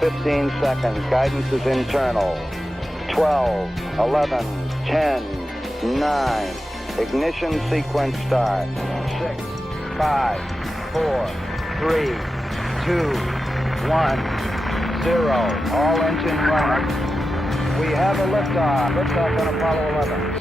15 seconds. Guidance is internal. 12, 11, 10, 9. Ignition sequence start. 6, 5, 4, 3, 2, 1, 0. All engine running. We have a liftoff. Liftoff on Apollo 11.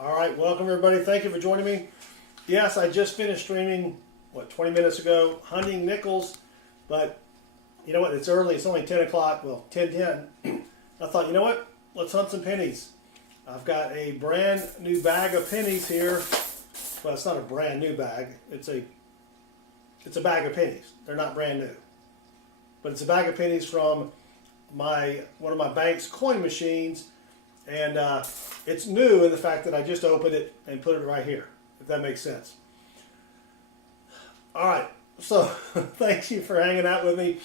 All right, welcome everybody. Thank you for joining me. Yes, I just finished streaming, 20 minutes ago, hunting nickels, but you know what, it's early, it's only 10 o'clock, well, 10:10. I thought, you know what, let's hunt some pennies. I've got a brand new bag of pennies here. Well, it's not a brand new bag, it's a bag of pennies. They're not brand new. But it's a bag of pennies from one of my bank's coin machines. And it's new in the fact that I just opened it and put it right here, if that makes sense. All right, so thank you for hanging out with me.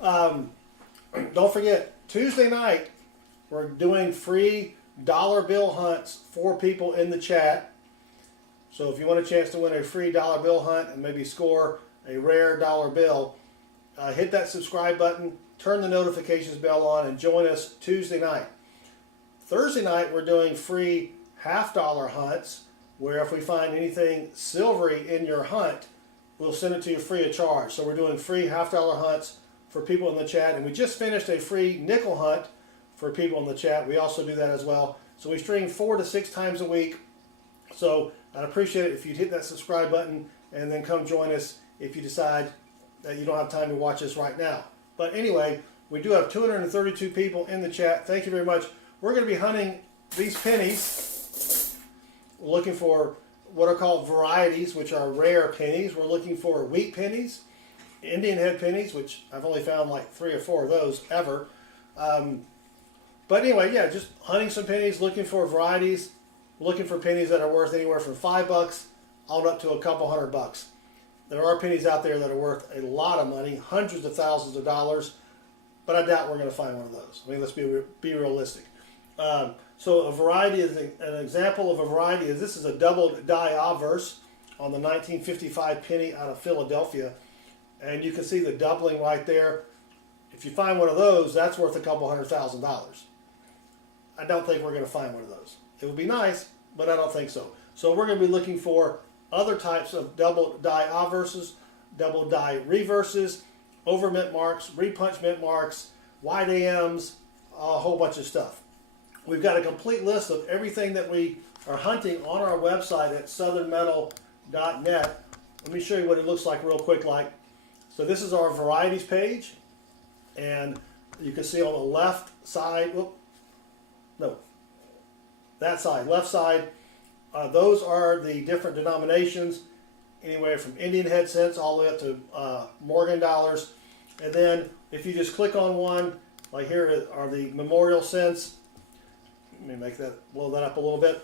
Don't forget, Tuesday night, we're doing free dollar bill hunts for people in the chat. So if you want a chance to win a free dollar bill hunt and maybe score a rare dollar bill, hit that subscribe button, turn the notifications bell on, and join us Tuesday night. Thursday night, we're doing free half-dollar hunts, where if we find anything silvery in your hunt, we'll send it to you free of charge. So we're doing free half-dollar hunts for people in the chat. And we just finished a free nickel hunt for people in the chat. We also do that as well. So we stream 4 to 6 times a week. So I'd appreciate it if you'd hit that subscribe button and then come join us if you decide that you don't have time to watch us right now. But anyway, we do have 232 people in the chat. Thank you very much. We're going to be hunting these pennies. We're looking for what are called varieties, which are rare pennies. We're looking for wheat pennies, Indian head pennies, which I've only found like 3 or 4 of those ever. But anyway, yeah, just hunting some pennies, looking for varieties, looking for pennies that are worth anywhere from $5 on up to a couple $100. There are pennies out there that are worth a lot of money, hundreds of thousands of dollars, but I doubt we're going to find one of those. I mean, let's be realistic. So a variety is an example of a variety is this is a double die obverse on the 1955 penny out of Philadelphia, and you can see the doubling right there. If you find one of those, that's worth a couple $100,000. I don't think we're going to find one of those. It would be nice, but I don't think so. So we're going to be looking for other types of double die obverses, double die reverses, over mint marks, repunch mint marks, wide AMs, a whole bunch of stuff. We've got a complete list of everything that we are hunting on our website at southernmetal.net. Let me show you what it looks like real quick. So this is our varieties page, and you can see on the left side, that side, left side, those are the different denominations, anywhere from Indian head cents all the way up to Morgan dollars. And then if you just click on one, like here are the memorial cents. Let me blow that up a little bit.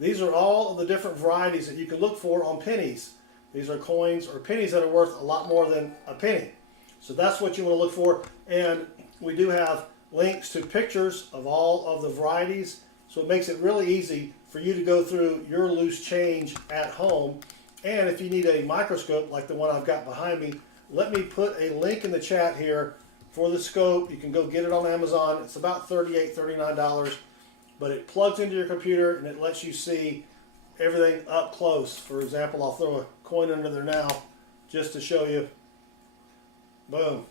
These are all of the different varieties that you can look for on pennies. These are coins or pennies that are worth a lot more than a penny. So that's what you want to look for. And we do have links to pictures of all of the varieties. So it makes it really easy for you to go through your loose change at home. And if you need a microscope like the one I've got behind me, let me put a link in the chat here for the scope. You can go get it on Amazon. It's about $38, $39. But it plugs into your computer and it lets you see everything up close. For example, I'll throw a coin under there now just to show you. Boom.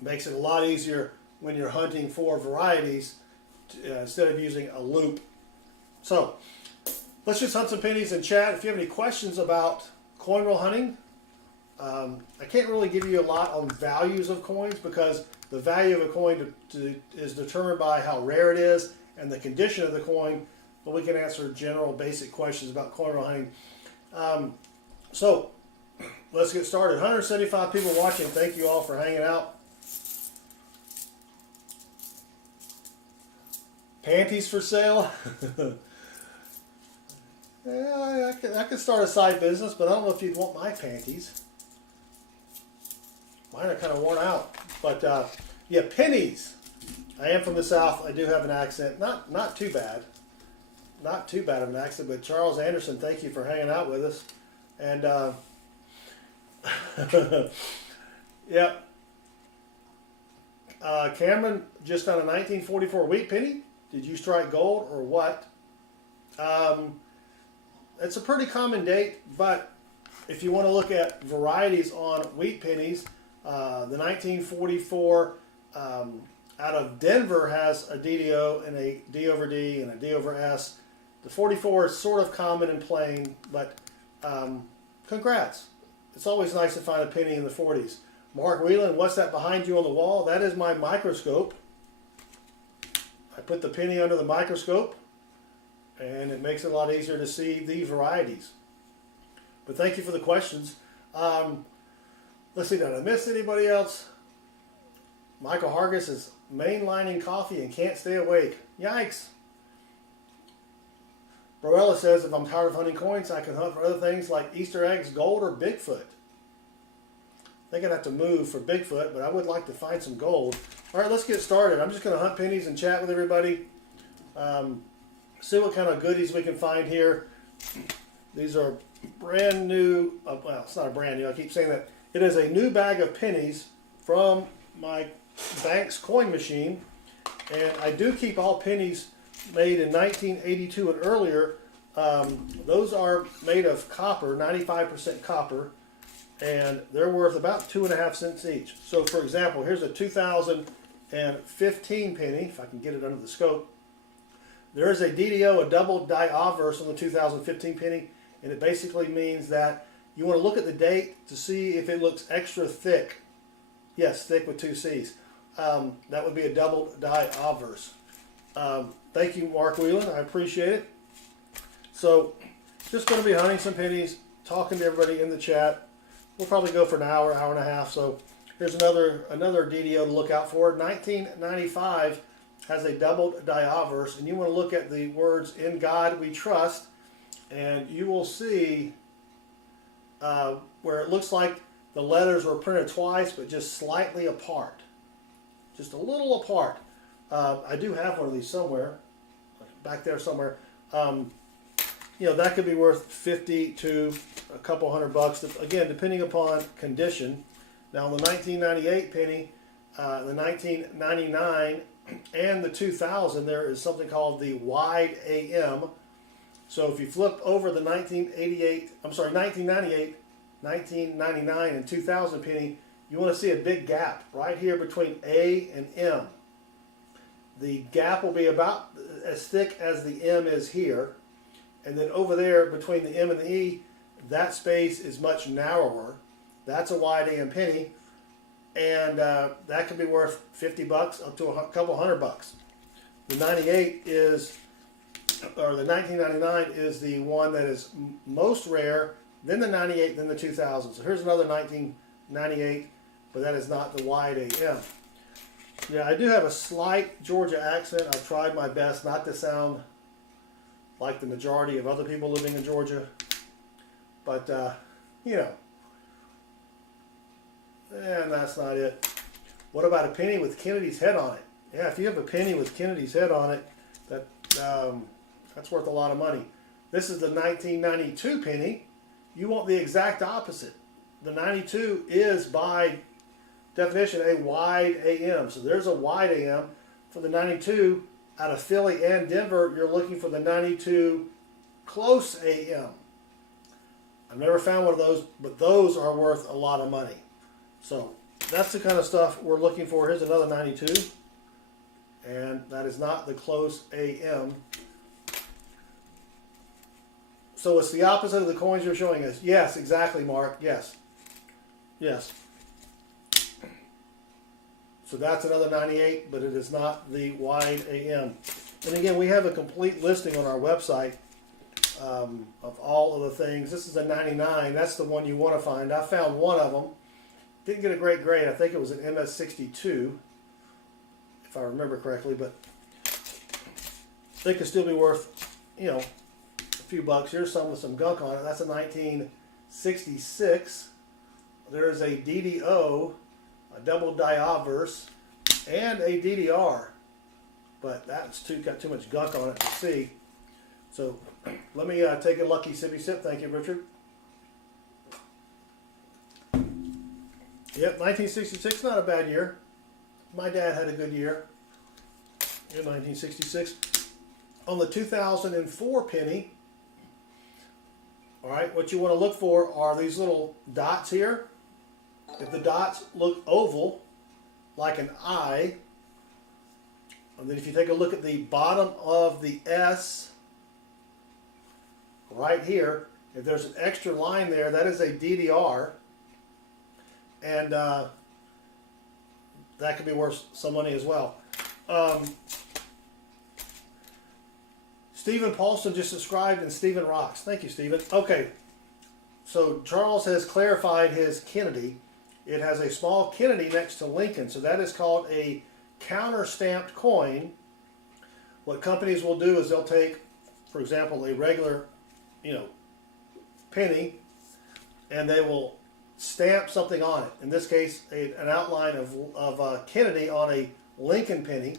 Makes it a lot easier when you're hunting for varieties instead of using a loop. So let's just hunt some pennies and chat. If you have any questions about coin roll hunting, I can't really give you a lot on values of coins because the value of a coin is determined by how rare it is and the condition of the coin, but we can answer general basic questions about coin roll hunting. So let's get started. 175 people watching. Thank you all for hanging out. Panties for sale? Yeah, I could start a side business, but I don't know if you'd want my panties. Mine are kind of worn out. But yeah, pennies. I am from the South. I do have an accent. Not too bad. Not too bad of an accent. But Charles Anderson, thank you for hanging out with us. And yep. Cameron just found a 1944 wheat penny. Did you strike gold or what? It's a pretty common date, but if you want to look at varieties on wheat pennies, the 1944 out of Denver has a DDO and a D over D and a D over S. The 44 is sort of common and plain, but congrats. It's always nice to find a penny in the 40s. Mark Whelan, what's that behind you on the wall? That is my microscope. I put the penny under the microscope, and it makes it a lot easier to see the varieties. But thank you for the questions. Let's see, did I miss anybody else? Michael Hargis is mainlining coffee and can't stay awake. Yikes. Broella says, if I'm tired of hunting coins, I can hunt for other things like Easter eggs, gold, or Bigfoot. I think I'd have to move for Bigfoot, but I would like to find some gold. All right, let's get started. I'm just going to hunt pennies and chat with everybody. See what kind of goodies we can find here. These are brand new. Well, it's not a brand new. I keep saying that. It is a new bag of pennies from my bank's coin machine. And I do keep all pennies made in 1982 and earlier. Those are made of copper, 95% copper. And they're worth about 2.5 cents each. So for example, here's a 2015 penny, if I can get it under the scope. There is a DDO, a double die obverse on the 2015 penny, and it basically means that you want to look at the date to see if it looks extra thick. Yes, thick with 2 C's. That would be a double die obverse. Thank you, Mark Whelan. I appreciate it. So just going to be hunting some pennies, talking to everybody in the chat. We'll probably go for an hour, hour and a half. So here's another DDO to look out for. 1995 has a doubled die obverse, and you want to look at the words "In God We Trust," and you will see where it looks like the letters were printed twice, but just slightly apart, just a little apart. I do have one of these somewhere, back there somewhere. You know, that could be worth 50 to a couple $100, again, depending upon condition. Now, the 1998 penny, the 1999, and the 2000, there is something called the wide AM. So if you flip over the 1998, 1999, and 2000 penny, you want to see a big gap right here between A and M. The gap will be about as thick as the M is here. And then over there between the M and the E, that space is much narrower. That's a wide AM penny. And that could be worth $50 up to a couple $100. The 98 is, or the 1999 is the one that is most rare, then the 98, then the 2000. So here's another 1998, but that is not the wide AM. Yeah, I do have a slight Georgia accent. I've tried my best not to sound like the majority of other people living in Georgia. But, you know, and that's not it. What about a penny with Kennedy's head on it? Yeah, if you have a penny with Kennedy's head on it, that's worth a lot of money. This is the 1992 penny. You want the exact opposite. The 92 is, by definition, a wide AM. So there's a wide AM. For the 92, out of Philly and Denver, you're looking for the 92 close AM. I've never found one of those, but those are worth a lot of money. So that's the kind of stuff we're looking for. Here's another 92, and that is not the close AM. So it's the opposite of the coins you're showing us. Yes, exactly, Mark. Yes. Yes. So that's another 98, but it is not the wide AM. And again, we have a complete listing on our website of all of the things. This is a 99. That's the one you want to find. I found one of them. Didn't get a great grade. I think it was an MS62, if I remember correctly. But they could still be worth, you know, a few bucks. Here's some with some gunk on it. That's a 1966. There's a DDO, a double die obverse, and a DDR. But that's got too much gunk on it to see. So let me take a lucky sippy sip. Thank you, Richard. Yep, 1966, not a bad year. My dad had a good year in 1966. On the 2004 penny, all right, what you want to look for are these little dots here. If the dots look oval, like an eye, and then if you take a look at the bottom of the S, right here, if there's an extra line there, that is a DDR. And that could be worth some money as well. Stephen Paulson just subscribed, and Stephen rocks. Thank you, Stephen. Okay, so Charles has clarified his Kennedy. It has a small Kennedy next to Lincoln, so that is called a counter-stamped coin. What companies will do is they'll take, for example, a regular, you know, penny, and they will stamp something on it. In this case, an outline of Kennedy on a Lincoln penny.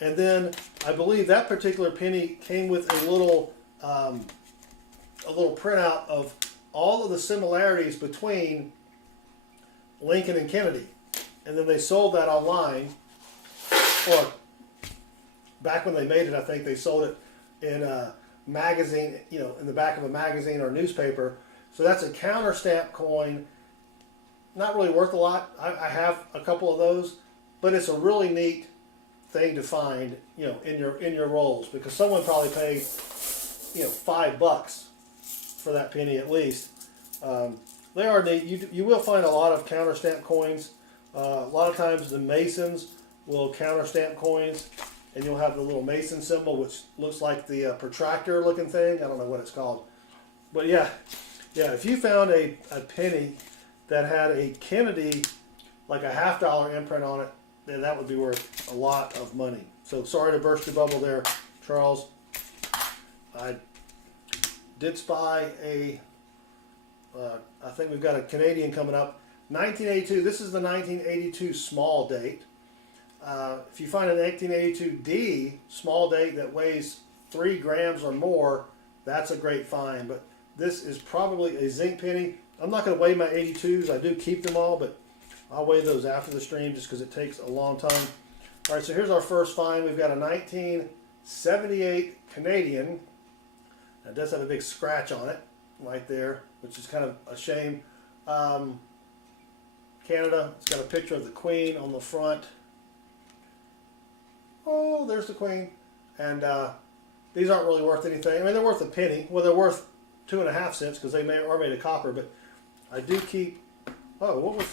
And then I believe that particular penny came with a little printout of all of the similarities between Lincoln and Kennedy. And then they sold that online. Or back when they made it, I think they sold it in a magazine, you know, in the back of a magazine or newspaper. So that's a counter stamp coin. Not really worth a lot. I have a couple of those, but it's a really neat thing to find, you know, in your rolls, because someone probably paid, you know, $5 for that penny at least. They are neat. You will find a lot of counter stamp coins. A lot of times the Masons will counter stamp coins, and you'll have the little Mason symbol, which looks like the protractor looking thing. I don't know what it's called, but yeah. Yeah, if you found a penny that had a Kennedy, like a $50 imprint on it, then that would be worth a lot of money. So sorry to burst your bubble there, Charles. I did spy I think we've got a Canadian coming up. 1982, this is the 1982 small date. If you find a 1982D small date that weighs 3 grams or more, that's a great find. But this is probably a zinc penny. I'm not going to weigh my 82s. I do keep them all, but I'll weigh those after the stream just because it takes a long time. All right, so here's our first find. We've got a 1978 Canadian. It does have a big scratch on it right there, which is kind of a shame. Canada, it's got a picture of the Queen on the front. Oh, there's the Queen. And these aren't really worth anything. I mean, they're worth a penny. Well, they're worth 2.5 cents because they are made of copper, but I do keep. Oh, what was?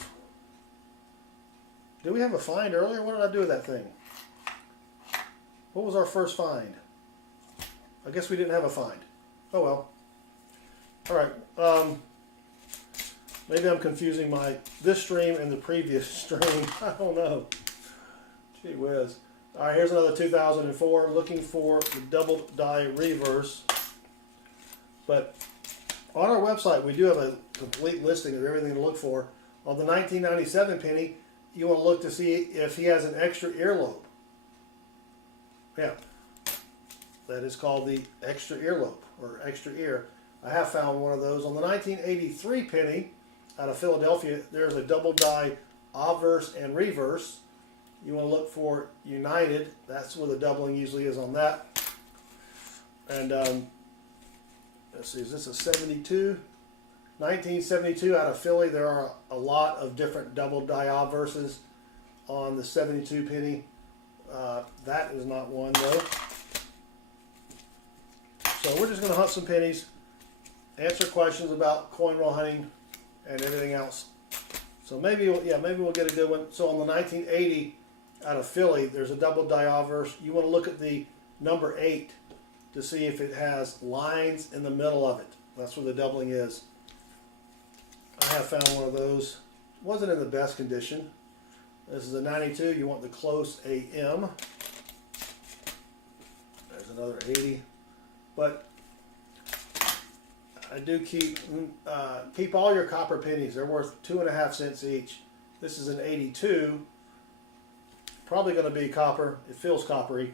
Did we have a find earlier? What did I do with that thing? What was our first find? I guess we didn't have a find. Oh well. All right. Maybe I'm confusing this stream and the previous stream. I don't know. Gee whiz. All right, here's another 2004. Looking for the double die reverse. But on our website, we do have a complete listing of everything to look for. On the 1997 penny, you want to look to see if he has an extra earlobe. Yeah, that is called the extra earlobe or extra ear. I have found one of those. On the 1983 penny out of Philadelphia, there's a double die obverse and reverse. You want to look for United. That's where the doubling usually is on that. And let's see, is this a 72? 1972 out of Philly. There are a lot of different double die obverses on the 72 penny. That is not one though. So we're just going to hunt some pennies, answer questions about coin roll hunting and everything else. So maybe we'll get a good one. So on the 1980 out of Philly, there's a double die obverse. You want to look at the number 8 to see if it has lines in the middle of it. That's where the doubling is. I have found one of those. Wasn't in the best condition. This is a 92. You want the close AM. another 80. But I do keep all your copper pennies. They're worth 2.5 cents each. This is an 82. Probably going to be copper. It feels coppery.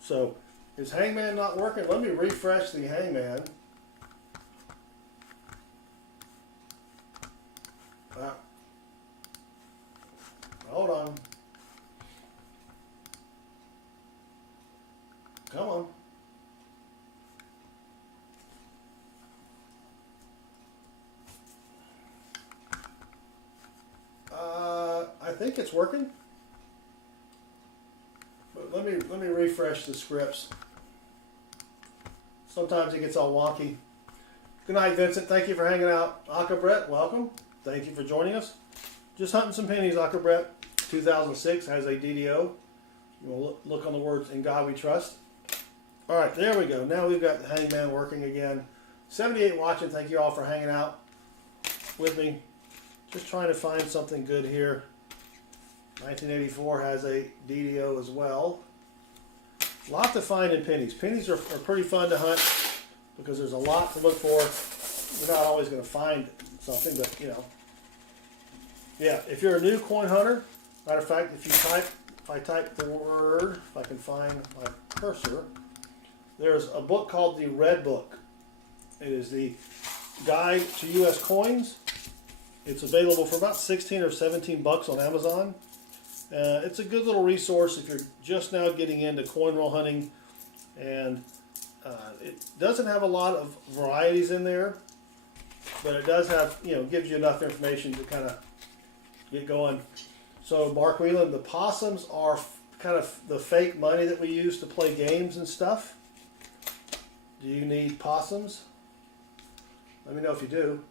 So, is Hangman not working? Let me refresh the Hangman. Hold on. Come on. I think it's working. But let me refresh the scripts. Sometimes it gets all wonky. Good night, Vincent. Thank you for hanging out. Aka Brett, welcome. Thank you for joining us. Just hunting some pennies, Aka Brett. 2006 has a DDO. You will look on the words "In God We Trust." All right, there we go. Now we've got the Hangman working again. 78 watching. Thank you all for hanging out with me. Just trying to find something good here. 1984 has a DDO as well. A lot to find in pennies. Pennies are pretty fun to hunt because there's a lot to look for. You're not always going to find something, but you know. Yeah, if you're a new coin hunter, matter of fact, if I type the word, if I can find my cursor, there's a book called the Red Book. It is the guide to U.S. coins. It's available for about 16 or 17 bucks on Amazon. It's a good little resource if you're just now getting into coin roll hunting, and it doesn't have a lot of varieties in there, but it does have, gives you enough information to kind of get going. So Mark Whelan, the possums are kind of the fake money that we use to play games and stuff. Do you need possums? Let me know if you do.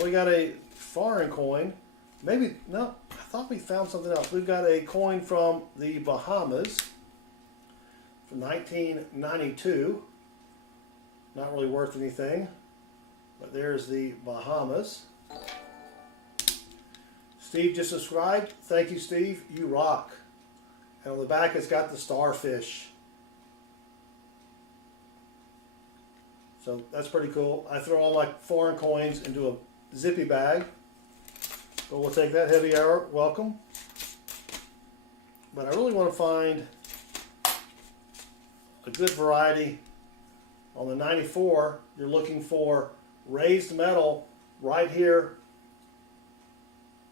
We got a foreign coin. Maybe, no, I thought we found something else. We've got a coin from the Bahamas from 1992. Not really worth anything, but there's the Bahamas. Steve just subscribed. Thank you, Steve. You rock. And on the back, it's got the starfish. So that's pretty cool. I throw all my foreign coins into a zippy bag. But we'll take that. Heavy hour, welcome. But I really want to find a good variety. On the 94, you're looking for raised metal right here.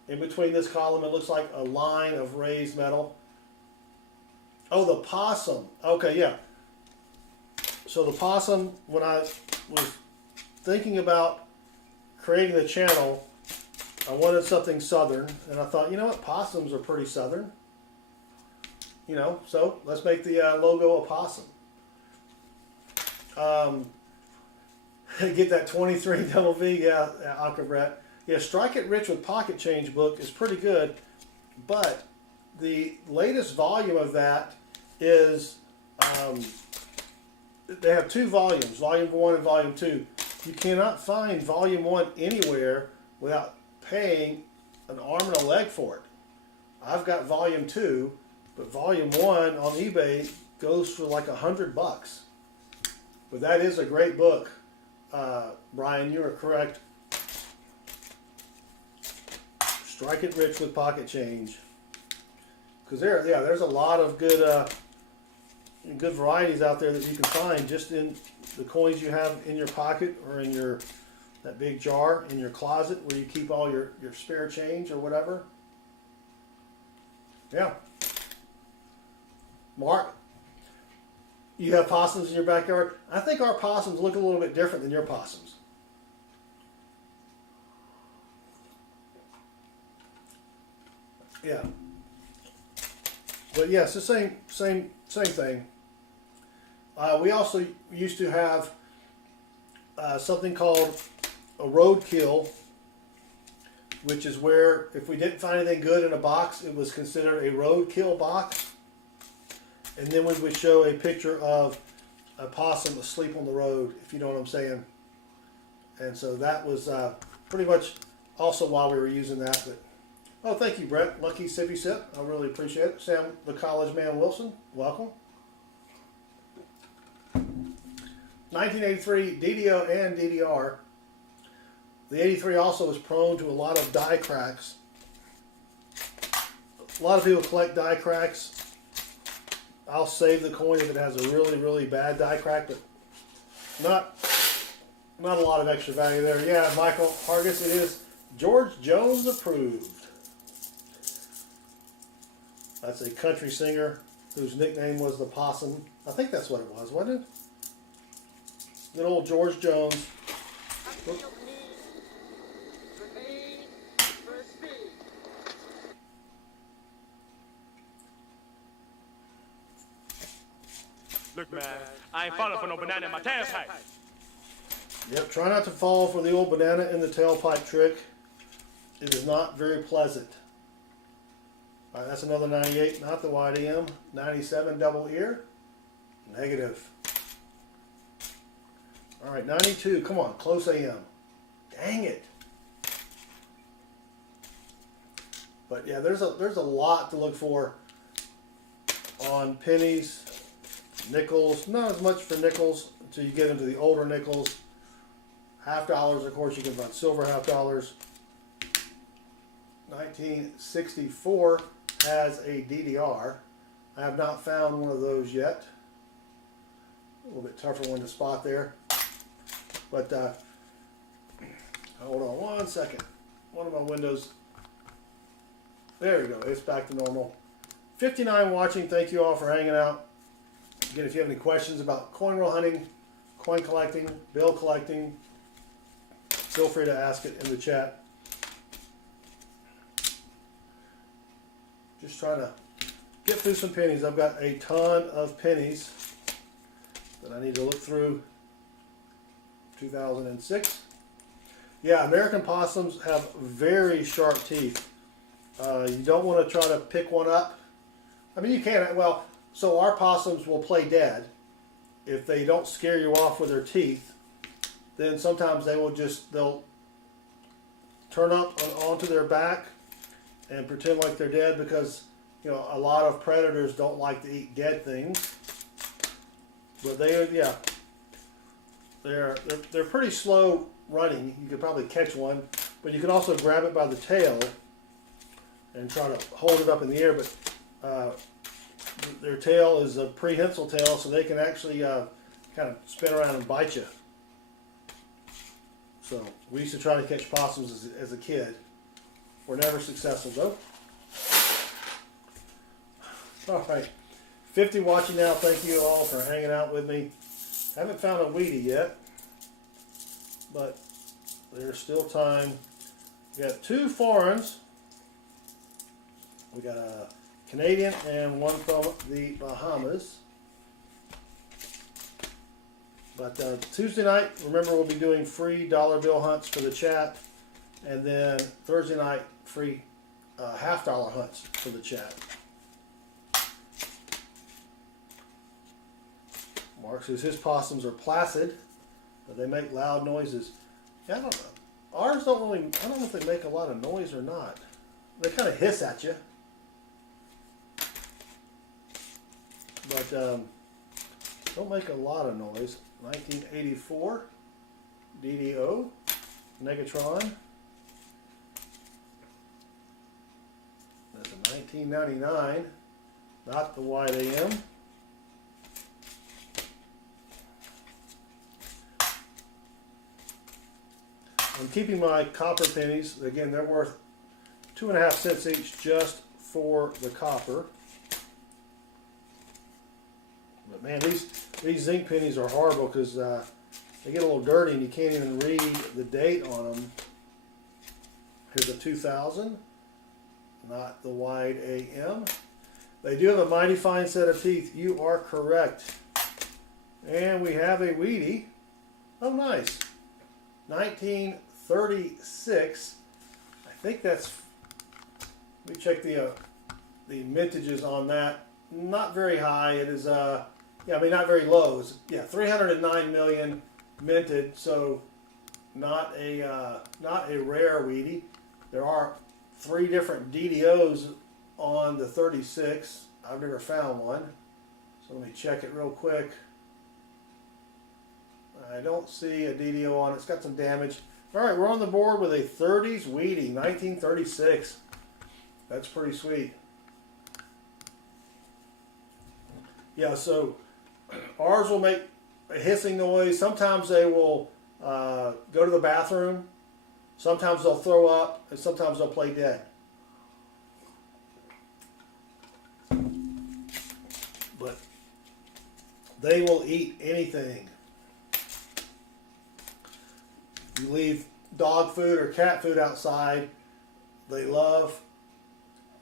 In between this column, it looks like a line of raised metal. Oh, the possum. Okay, yeah. So the possum, when I was thinking about creating the channel, I wanted something southern, and I thought, you know what, possums are pretty southern. So let's make the logo a possum. Get that 23 double V, yeah, Aquabret. Yeah, Strike It Rich with Pocket Change book is pretty good, but the latest volume of that is, they have 2 volumes, volume 1 and volume 2. You cannot find volume 1 anywhere without paying an arm and a leg for it. I've got volume 2, but volume 1 on eBay goes for like $100 bucks. But that is a great book. Brian, you are correct. Strike It Rich with Pocket Change. Because there's a lot of good varieties out there that you can find just in the coins you have in your pocket or in that big jar in your closet where you keep all your spare change or whatever. Yeah. Mark, you have possums in your backyard? I think our possums look a little bit different than your possums. Yeah. But yes, the same thing. We also used to have something called a roadkill, which is where if we didn't find anything good in a box, it was considered a roadkill box. And then we would show a picture of a possum asleep on the road, if you know what I'm saying. And so that was pretty much also while we were using that. But thank you, Brett. Lucky Sippy Sip. I really appreciate it. Sam, the college man Wilson, welcome. 1983 DDO and DDR. The 83 also is prone to a lot of die cracks. A lot of people collect die cracks. I'll save the coin if it has a really, really bad die crack, but not a lot of extra value there. Yeah, Michael Hargis, it is George Jones approved. That's a country singer whose nickname was the Possum. I think that's what it was, wasn't it? Good old George Jones. Look, man, I ain't falling for no banana in my tailpipe. Yep, try not to fall for the old banana in the tailpipe trick. It is not very pleasant. All right, that's another 98, not the wide AM. 97 double ear. Negative. All right, 92, come on, close AM. Dang it. But yeah, there's a lot to look for on pennies, nickels. Not as much for nickels until you get into the older nickels. Half dollars, of course, you can find silver half dollars. 1964 has a DDR. I have not found one of those yet. A little bit tougher one to spot there. But hold on one second. One of my windows. There we go. It's back to normal. 59 watching. Thank you all for hanging out. Again, if you have any questions about coin roll hunting, coin collecting, bill collecting, feel free to ask it in the chat. Just trying to get through some pennies. I've got a ton of pennies that I need to look through. 2006. Yeah, American possums have very sharp teeth. You don't want to try to pick one up. I mean, you can. Well, so our possums will play dead. If they don't scare you off with their teeth, then sometimes they'll turn up onto their back and pretend like they're dead, because you know a lot of predators don't like to eat dead things. But they're pretty slow running. You could probably catch one, but you can also grab it by the tail and try to hold it up in the air. But their tail is a prehensile tail, so they can actually kind of spin around and bite you. So we used to try to catch possums as a kid. We're never successful though. All right, 50 watching now. Thank you all for hanging out with me. Haven't found a weedy yet, but there's still time. We got two foreigns. We got a Canadian and one from the Bahamas. But Tuesday night, remember, we'll be doing free dollar bill hunts for the chat, and then Thursday night, free $half hunts for the chat. Mark says his possums are placid, but they make loud noises. Yeah, I don't know. Ours don't really, I don't know if they make a lot of noise or not. They kind of hiss at you. But don't make a lot of noise. 1984 DDO Negatron. That's a 1999, not the wide AM. I'm keeping my copper pennies. Again, they're worth 2.5 cents each just for the copper. But man, these zinc pennies are horrible because they get a little dirty and you can't even read the date on them. Here's a 2000, not the wide AM. They do have a mighty fine set of teeth. You are correct. And we have a weedy. Oh, nice. 1936. I think that's. Let me check the mintages on that. Not very high. It is yeah, I mean not very low. It's, yeah, 309 million minted. So not a rare weedy. There are 3 different DDOs on the 36. I've never found one. So let me check it real quick. I don't see a DDO on it. It's got some damage. All right, we're on the board with a 30s Wheatie, 1936. That's pretty sweet. Yeah, so ours will make a hissing noise. Sometimes they will go to the bathroom. Sometimes they'll throw up, and sometimes they'll play dead. But they will eat anything. You leave dog food or cat food outside, they love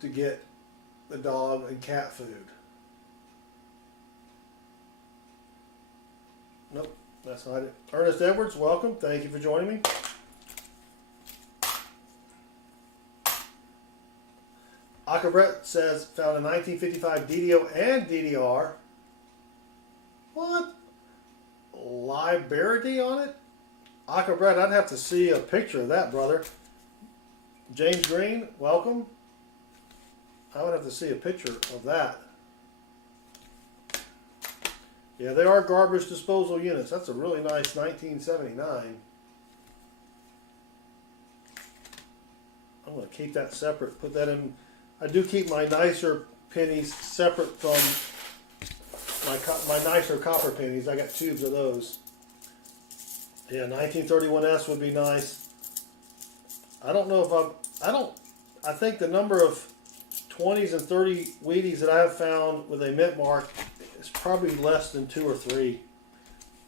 to get the dog and cat food. Nope, that's not it. Ernest Edwards, welcome. Thank you for joining me. Akabret says, found a 1955 DDO and DDR. What? Liberty on it? Akabret, I'd have to see a picture of that, brother. James Green, welcome. I would have to see a picture of that. Yeah, they are garbage disposal units. That's a really nice 1979. I'm going to keep that separate. Put that in. I do keep my nicer pennies separate from my nicer copper pennies. I got tubes of those. Yeah, 1931S would be nice. I don't know if I think the number of 20s and 30 Wheaties that I have found with a mint mark is probably less than 2 or 3.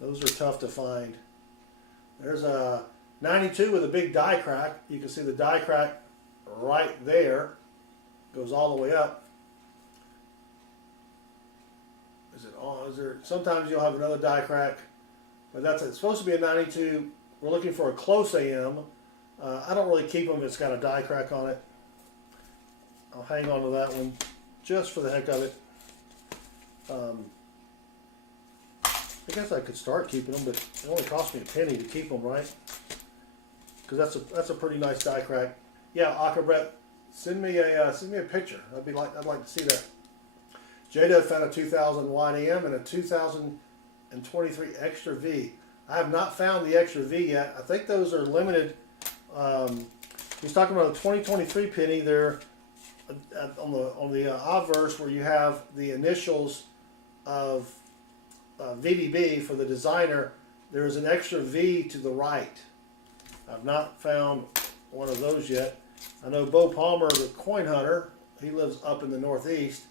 Those are tough to find. There's a 92 with a big die crack. You can see the die crack right there. Goes all the way up. Is it on? Is there? Sometimes you'll have another die crack, but it's supposed to be a 92. We're looking for a close AM. I don't really keep them if it's got a die crack on it. I'll hang on to that one just for the heck of it. I guess I could start keeping them, but it only cost me a penny to keep them, right? Because that's a pretty nice die crack. Yeah, Akabret, send me a picture. I'd like to see that. Jada found a 2000 Watt AM and a 2023 Extra V. I have not found the Extra V yet. I think those are limited. He's talking about a 2023 penny. They're on the obverse where you have the initials of VDB for the designer. There is an Extra V to the right. I've not found one of those yet. I know Bo Palmer, the coin hunter, he lives up in the Northeast.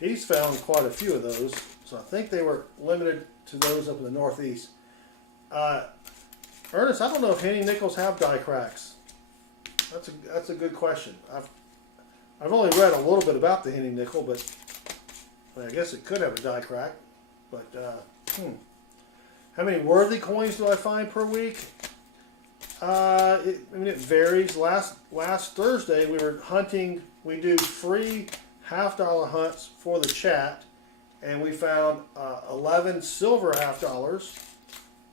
He's found quite a few of those, so I think they were limited to those up in the Northeast. Ernest, I don't know if henny nickels have die cracks. That's a good question. I've only read a little bit about the henny nickel, but I guess it could have a die crack. But how many worthy coins do I find per week? It varies. Last Thursday we were hunting. We do free $half-dollar hunts for the chat, and we found 11 silver $half-dollars.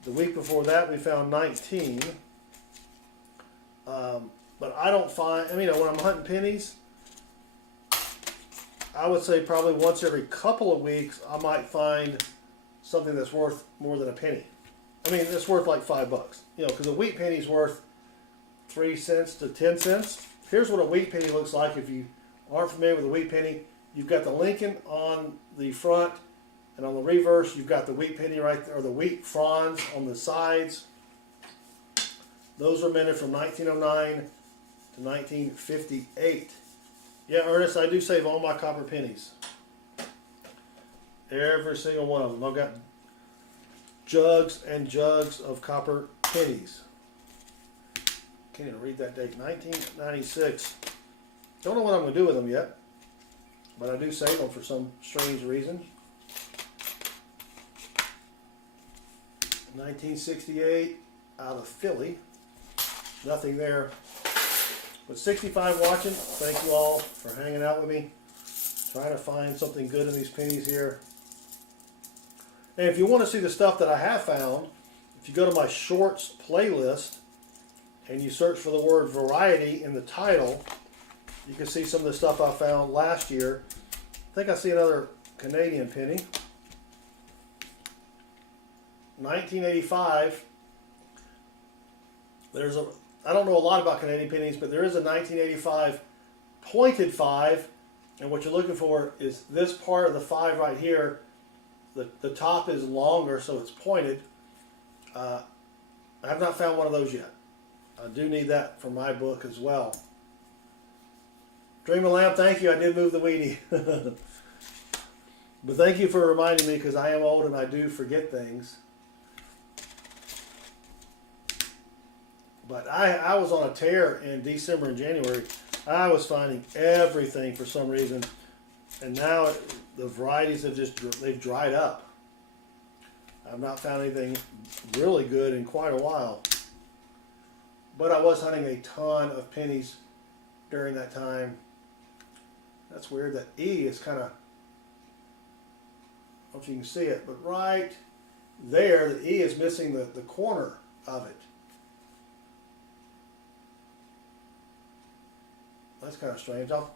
The week before that we found 19. But I don't find. When I'm hunting pennies, I would say probably once every couple of weeks I might find something that's worth more than a penny. It's worth like $5. Because a wheat penny is worth 3 cents to 10 cents. Here's what a wheat penny looks like. If you aren't familiar with a wheat penny, you've got the Lincoln on the front, and on the reverse, you've got the wheat penny right there, or the wheat fronds on the sides. Those were minted from 1909 to 1958. Yeah, Ernest, I do save all my copper pennies. Every single one of them. I've got jugs and jugs of copper pennies. Can't even read that date. 1996. Don't know what I'm going to do with them yet, but I do save them for some strange reason. 1968 out of Philly. Nothing there. But 65 watching. Thank you all for hanging out with me. Trying to find something good in these pennies here. And if you want to see the stuff that I have found, if you go to my shorts playlist and you search for the word variety in the title, you can see some of the stuff I found last year. I think I see another Canadian penny. 1985. I don't know a lot about Canadian pennies, but there is a 1985 pointed 5, and what you're looking for is this part of the 5 right here. The top is longer, so it's pointed. I have not found one of those yet. I do need that for my book as well. Dream of Lamb, thank you. I did move the weenie. But thank you for reminding me, because I am old and I do forget things. But I was on a tear in December and January. I was finding everything for some reason. And now the varieties have they've dried up. I've not found anything really good in quite a while. But I was hunting a ton of pennies during that time. That's weird that E is kind of, I don't know if you can see it, but right there, the E is missing the corner of it. That's kind of strange. I'll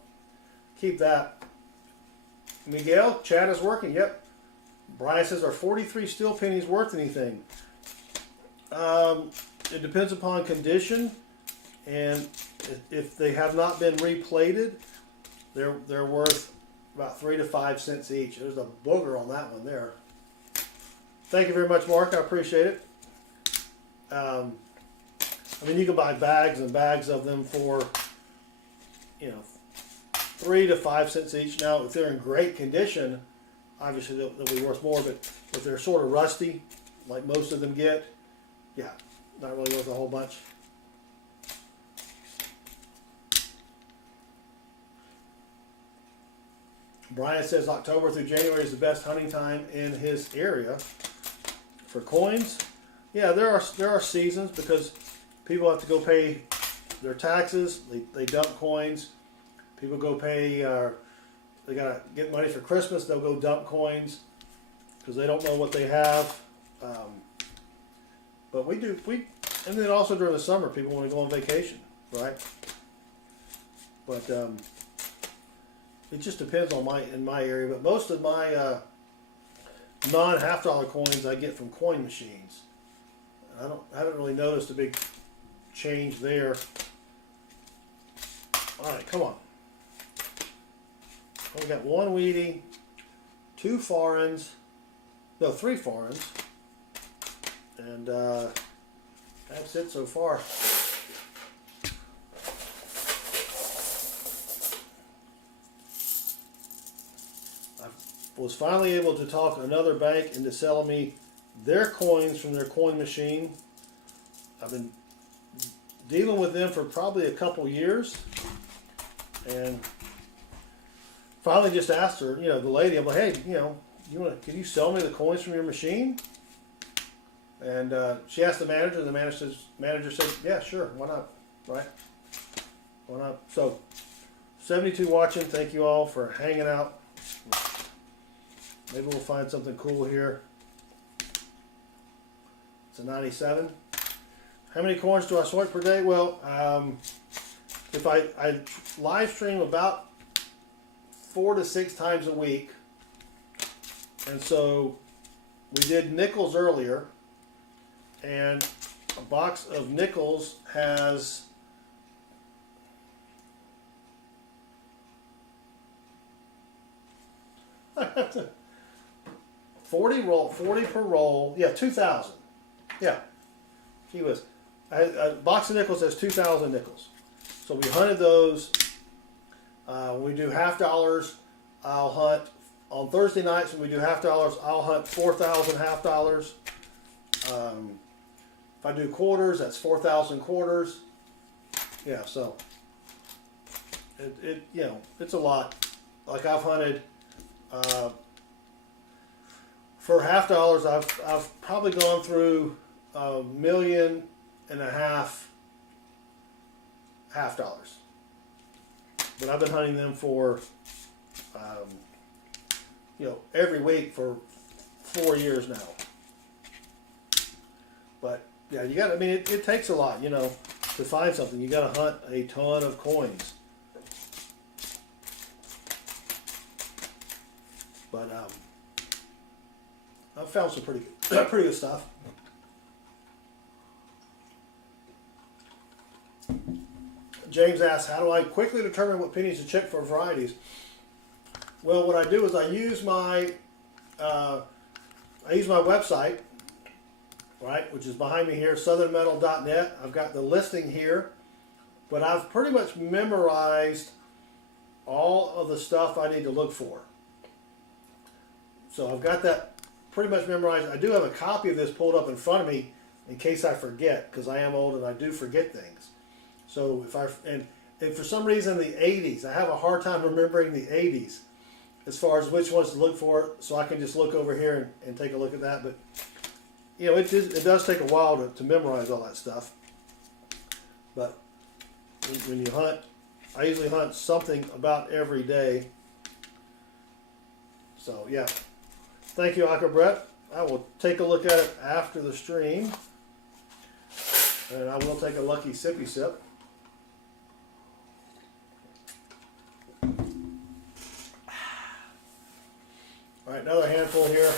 keep that. Miguel, chat is working. Yep. Brian says, are 43 steel pennies worth anything? It depends upon condition, and if they have not been replated, they're worth about 3 to 5 cents each. There's a booger on that one there. Thank you very much, Mark. I appreciate it. I mean, you can buy bags and bags of them for, 3 to 5 cents each. Now, if they're in great condition, obviously they'll be worth more, but if they're sort of rusty, like most of them get, yeah, not really worth a whole bunch. Brian says October through January is the best hunting time in his area for coins. Yeah, there are seasons because people have to go pay their taxes. They dump coins. People go pay. They gotta get money for Christmas. They'll go dump coins because they don't know what they have. But we do. And then also during the summer, people want to go on vacation, right? But it just depends on in my area. But most of my non-half-dollar coins I get from coin machines. I haven't really noticed a big change there. All right, come on. We got 1 weedy, 2 foreigns, no, 3 foreigns, and that's it so far. I was finally able to talk another bank into selling me their coins from their coin machine. I've been dealing with them for probably a couple years, and finally just asked her, the lady, I'm like, hey, can you sell me the coins from your machine? And she asked the manager, and the manager said, yeah, sure, why not, right? Why not? So, 72 watching, thank you all for hanging out. Maybe we'll find something cool here. It's a 97. How many coins do I swipe per day? Well, if I live stream about 4 to 6 times a week, and so we did nickels earlier, and a box of nickels has 40 per roll. Yeah, 2,000. Yeah, gee whiz. A box of nickels has 2,000 nickels. So we hunted those. When we do half-dollars, I'll hunt on Thursday nights. When we do half-dollars, I'll hunt 4,000 half-dollars. If I do quarters, that's 4,000 quarters. Yeah, so it's a lot. Like I've hunted for half-dollars. I've probably gone through 1.5 million half-dollars. But I've been hunting them for, every week for 4 years now. But yeah, you got. I mean, it takes a lot, to find something. You got to hunt a ton of coins. But I've found some pretty good, pretty good stuff. James asks, how do I quickly determine what pennies to check for varieties? Well, what I do is I use my website, right, which is behind me here, southernmetal.net. I've got the listing here, but I've pretty much memorized all of the stuff I need to look for. So I've got that pretty much memorized. I do have a copy of this pulled up in front of me in case I forget, because I am old and I do forget things. So and for some reason the 80s, I have a hard time remembering the 80s as far as which ones to look for, so I can just look over here and take a look at that. But you know, it does take a while to memorize all that stuff. But when you hunt, I usually hunt something about every day. So yeah, thank you, Aqua Brett. I will take a look at it after the stream, and I will take a lucky sippy sip. All right, another handful here.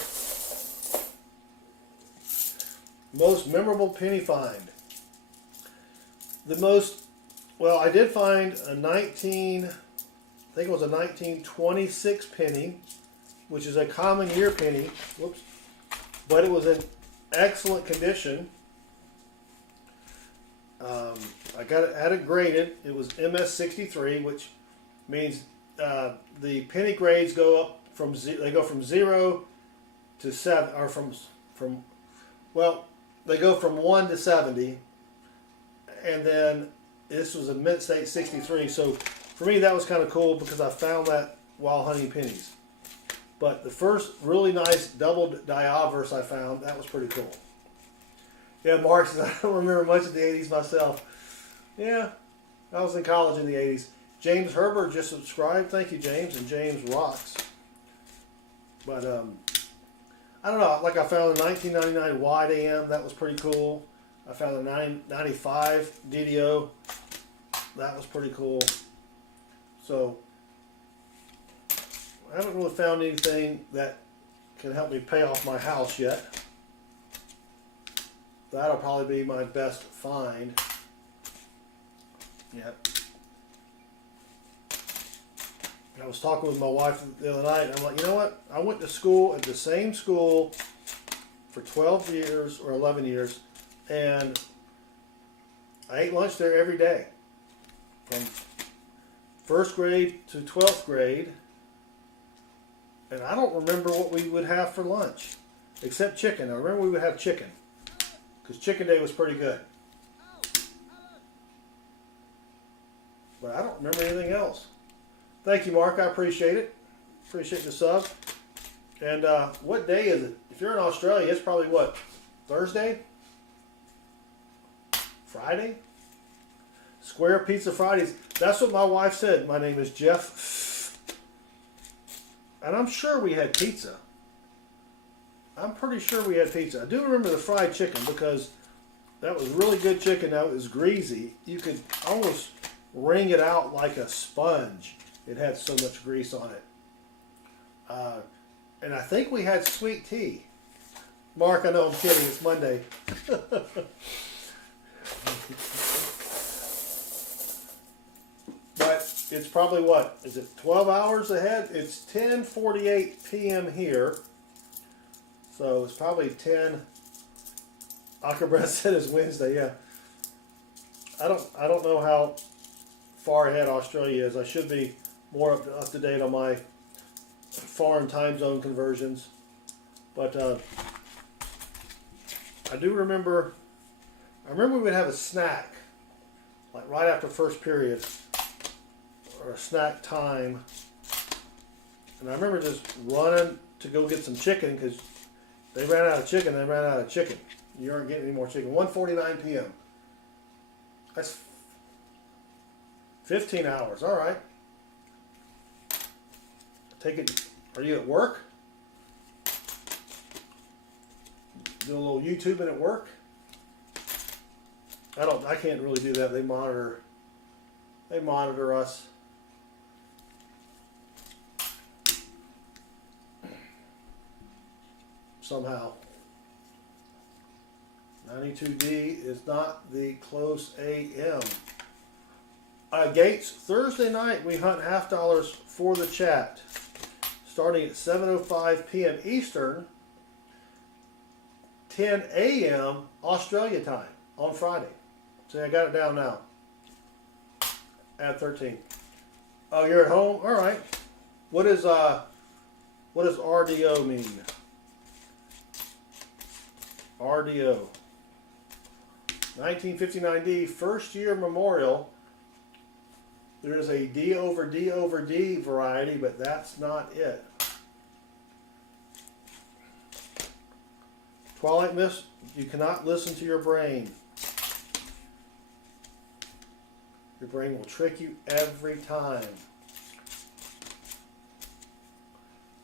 Most memorable penny find. Well, I did find a 1926 penny, which is a common year penny. Whoops. But it was in excellent condition. I had it graded. It was MS63, which means the penny grades go up from 0 to 7, or they go from 1 to 70, and then this was a mint state 63. So for me, that was kind of cool because I found that while hunting pennies. But the first really nice double diavers I found, that was pretty cool. Yeah, Mark says, I don't remember much of the 80s myself. Yeah, I was in college in the 80s. James Herbert just subscribed. Thank you, James. And James rocks. But I don't know. Like I found a 1999 wide AM. That was pretty cool. I found a 995 DDO. That was pretty cool. So I haven't really found anything that can help me pay off my house yet. That'll probably be my best find. Yep. I was talking with my wife the other night, and I'm like, you know what? I went to school at the same school for 12 years or 11 years, and I ate lunch there every day. From first grade to 12th grade, and I don't remember what we would have for lunch, except chicken. I remember we would have chicken, because chicken day was pretty good. But I don't remember anything else. Thank you, Mark. I appreciate it. Appreciate the sub. And what day is it? If you're in Australia, it's probably what? Thursday? Friday? Square Pizza Fridays. That's what my wife said. My name is Jeff. And I'm sure we had pizza. I'm pretty sure we had pizza. I do remember the fried chicken because that was really good chicken. Now it was greasy. You could almost wring it out like a sponge. It had so much grease on it. And I think we had sweet tea. Mark, I know I'm kidding. It's Monday. But it's probably what? Is it 12 hours ahead? It's 10:48 p.m. here. So it's probably 10. Akabra said it's Wednesday, yeah. I don't know how far ahead Australia is. I should be more up to date on my foreign time zone conversions. But I do remember, we would have a snack, like right after first period, or a snack time. And I remember just running to go get some chicken because they ran out of chicken. You aren't getting any more chicken. 1:49 p.m. That's 15 hours. All right. Take it. Are you at work? Do a little YouTubing at work? I can't really do that. They monitor us. somehow. 92D is not the close AM. Gates, Thursday night we hunt half dollars for the chat. Starting at 7:05 p.m. Eastern, 10 a.m. Australia time on Friday. See, I got it down now. Add 13. Oh, you're at home? All right. What does RDO mean? RDO. 1959D, first year memorial. There is a D over D over D variety, but that's not it. Twilight Mist, you cannot listen to your brain. Your brain will trick you every time.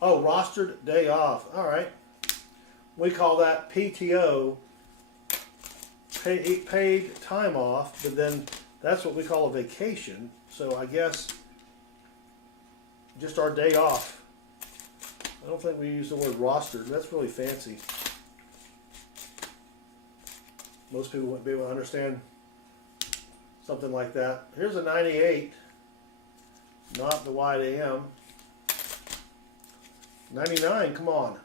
Oh, rostered day off. All right. We call that PTO, paid time off, but then that's what we call a vacation. So I guess just our day off. I don't think we use the word rostered. That's really fancy. Most people wouldn't be able to understand something like that. Here's a 98, not the wide AM. 99, come on.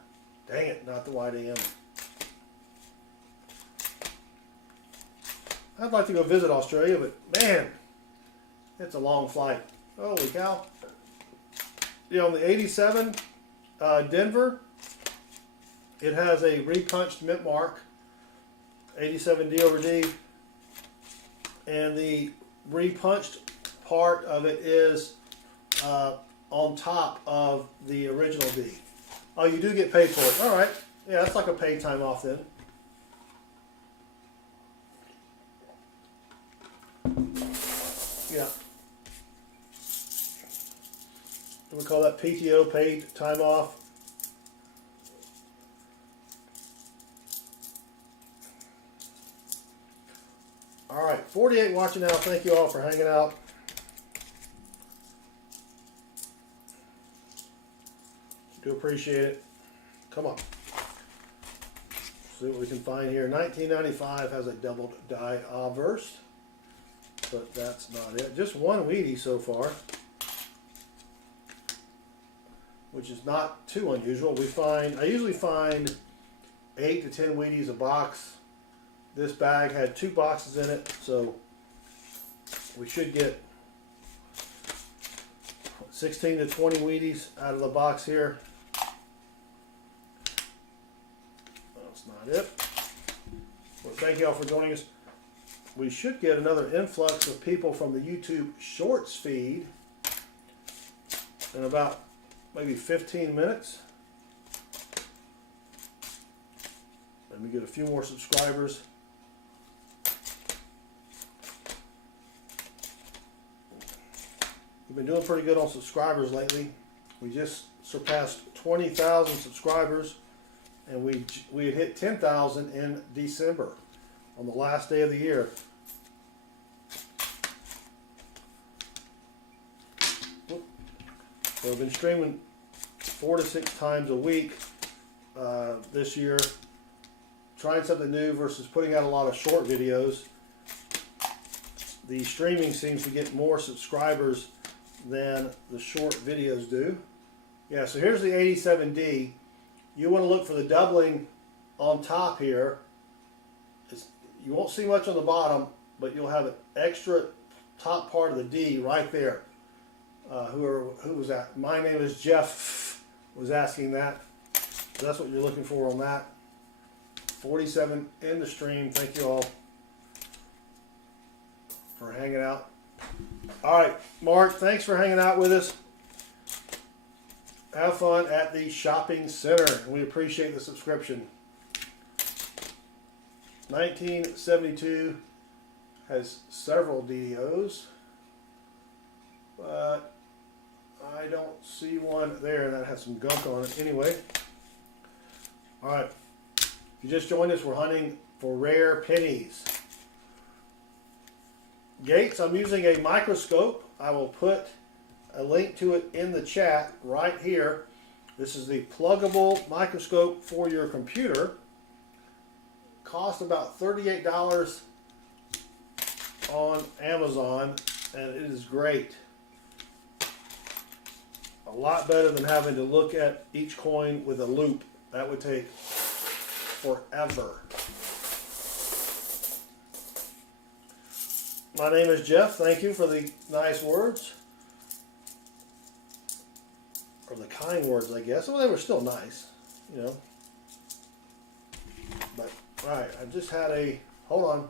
Dang it, not the wide AM. I'd like to go visit Australia, but man, it's a long flight. Holy cow. You know, on the 87 Denver, it has a repunched mint mark, 87 D over D, and the repunched part of it is on top of the original D. Oh, you do get paid for it. All right. Yeah, that's like a paid time off then. Yeah. We call that PTO, paid time off. All right, 48 watching now. Thank you all for hanging out. Do appreciate it. Come on. See what we can find here. 1995 has a doubled die obverse, but that's not it. Just one Wheatie so far, which is not too unusual. I usually find 8 to 10 Wheaties a box. This bag had 2 boxes in it, so we should get 16 to 20 Wheaties out of the box here. That's not it. Well, thank you all for joining us. We should get another influx of people from the YouTube Shorts feed in about maybe 15 minutes. Let me get a few more subscribers. We've been doing pretty good on subscribers lately. We just surpassed 20,000 subscribers, and we had hit 10,000 in December on the last day of the year. So we've been streaming 4 to 6 times a week this year, trying something new versus putting out a lot of short videos. The streaming seems to get more subscribers than the short videos do. Yeah, so here's the 87D. You want to look for the doubling on top here. You won't see much on the bottom, but you'll have an extra top part of the D right there. Who was that? My name is Jeff was asking that. So that's what you're looking for on that. 47 in the stream. Thank you all for hanging out. All right, Mark, thanks for hanging out with us. Have fun at the shopping center. We appreciate the subscription. 1972 has several DDOs, but I don't see one there that has some gunk on it anyway. All right, if you just joined us, we're hunting for rare pennies. Gates, I'm using a microscope. I will put a link to it in the chat right here. This is the pluggable microscope for your computer. Cost about $38 on Amazon, and it is great. A lot better than having to look at each coin with a loop. That would take forever. My name is Jeff. Thank you for the nice words. Or the kind words, I guess. Well, they were still nice, you know. But, alright, I just had a, hold on.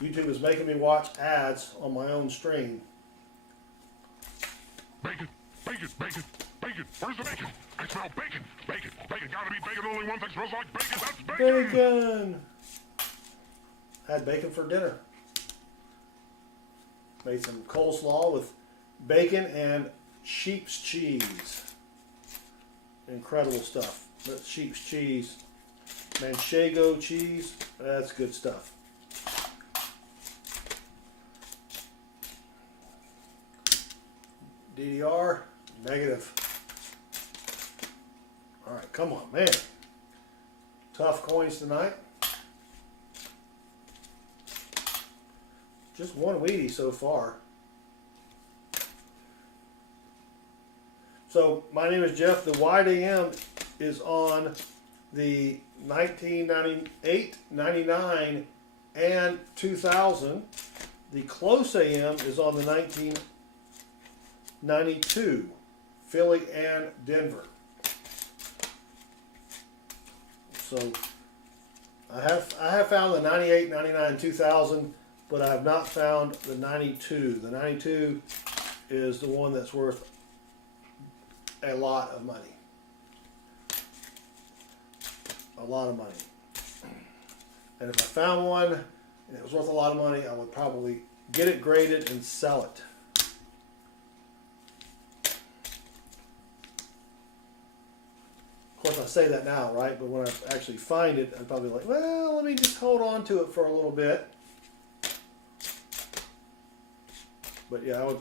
YouTube is making me watch ads on my own stream. Bacon, bacon, bacon, bacon. Where's the bacon? I smell bacon, bacon, bacon. Gotta be bacon. Only one thing smells like bacon. That's bacon. Bacon! Had bacon for dinner. Made some coleslaw with bacon and sheep's cheese. Incredible stuff. That's sheep's cheese. Manchego cheese. That's good stuff. DDR, negative. Alright, come on, man. Tough coins tonight. Just one Wheatie so far. So, my name is Jeff. The wide AM is on the 1998, 99, and 2000. The close AM is on the 1992, Philly and Denver. So, I have found the 98, 99, 2000, but I have not found the 92. The 92 is the one that's worth a lot of money. A lot of money. And if I found one and it was worth a lot of money, I would probably get it graded and sell it. Of course, I say that now, right? But when I actually find it, I'm probably like, well, let me just hold on to it for a little bit. But yeah,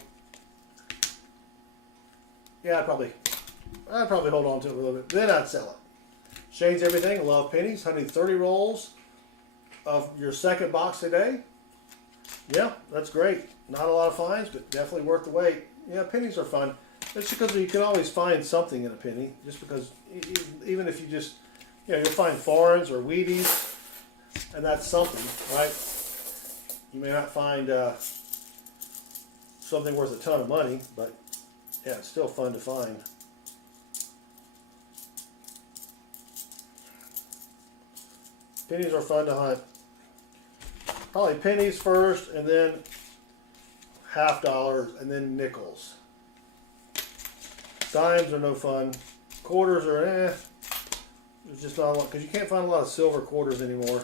I'd probably hold on to it a little bit. Then I'd sell it. Shane's Everything, love pennies. Honey, 30 rolls of your second box today. Yeah, that's great. Not a lot of finds, but definitely worth the wait. Yeah, pennies are fun. That's because you can always find something in a penny. Just because, even if you just, you'll find foreigns or Wheaties, and that's something, right? You may not find something worth a ton of money, but yeah, it's still fun to find. Pennies are fun to hunt. Probably pennies first, and then $half, and then nickels. Dimes are no fun. Quarters are There's just not a lot, because you can't find a lot of silver quarters anymore.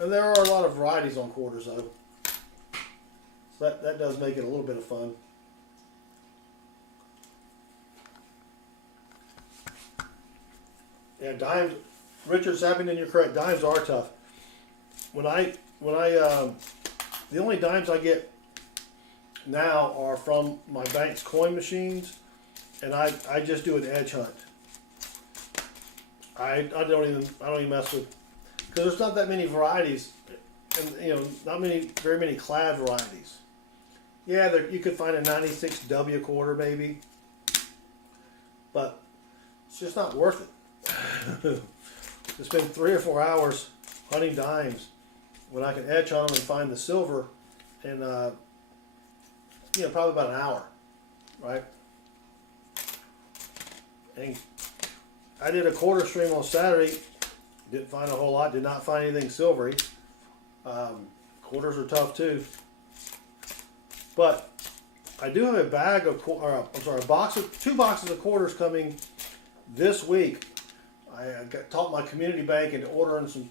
And there are a lot of varieties on quarters, though. So that does make it a little bit of fun. Yeah, dimes. Richard Sappington, you're correct. Dimes are tough. The only dimes I get now are from my bank's coin machines, and I just do an edge hunt. I don't even mess with, because there's not that many varieties, and not very many clad varieties. Yeah, you could find a 96W quarter maybe, but it's just not worth it. To spend 3 or 4 hours hunting dimes when I can etch on them and find the silver in probably about an hour, right? And I did a quarter stream on Saturday. Didn't find a whole lot. Did not find anything silvery. Quarters are tough too. But I do have a bag of, two boxes of quarters coming this week. I taught my community bank into ordering some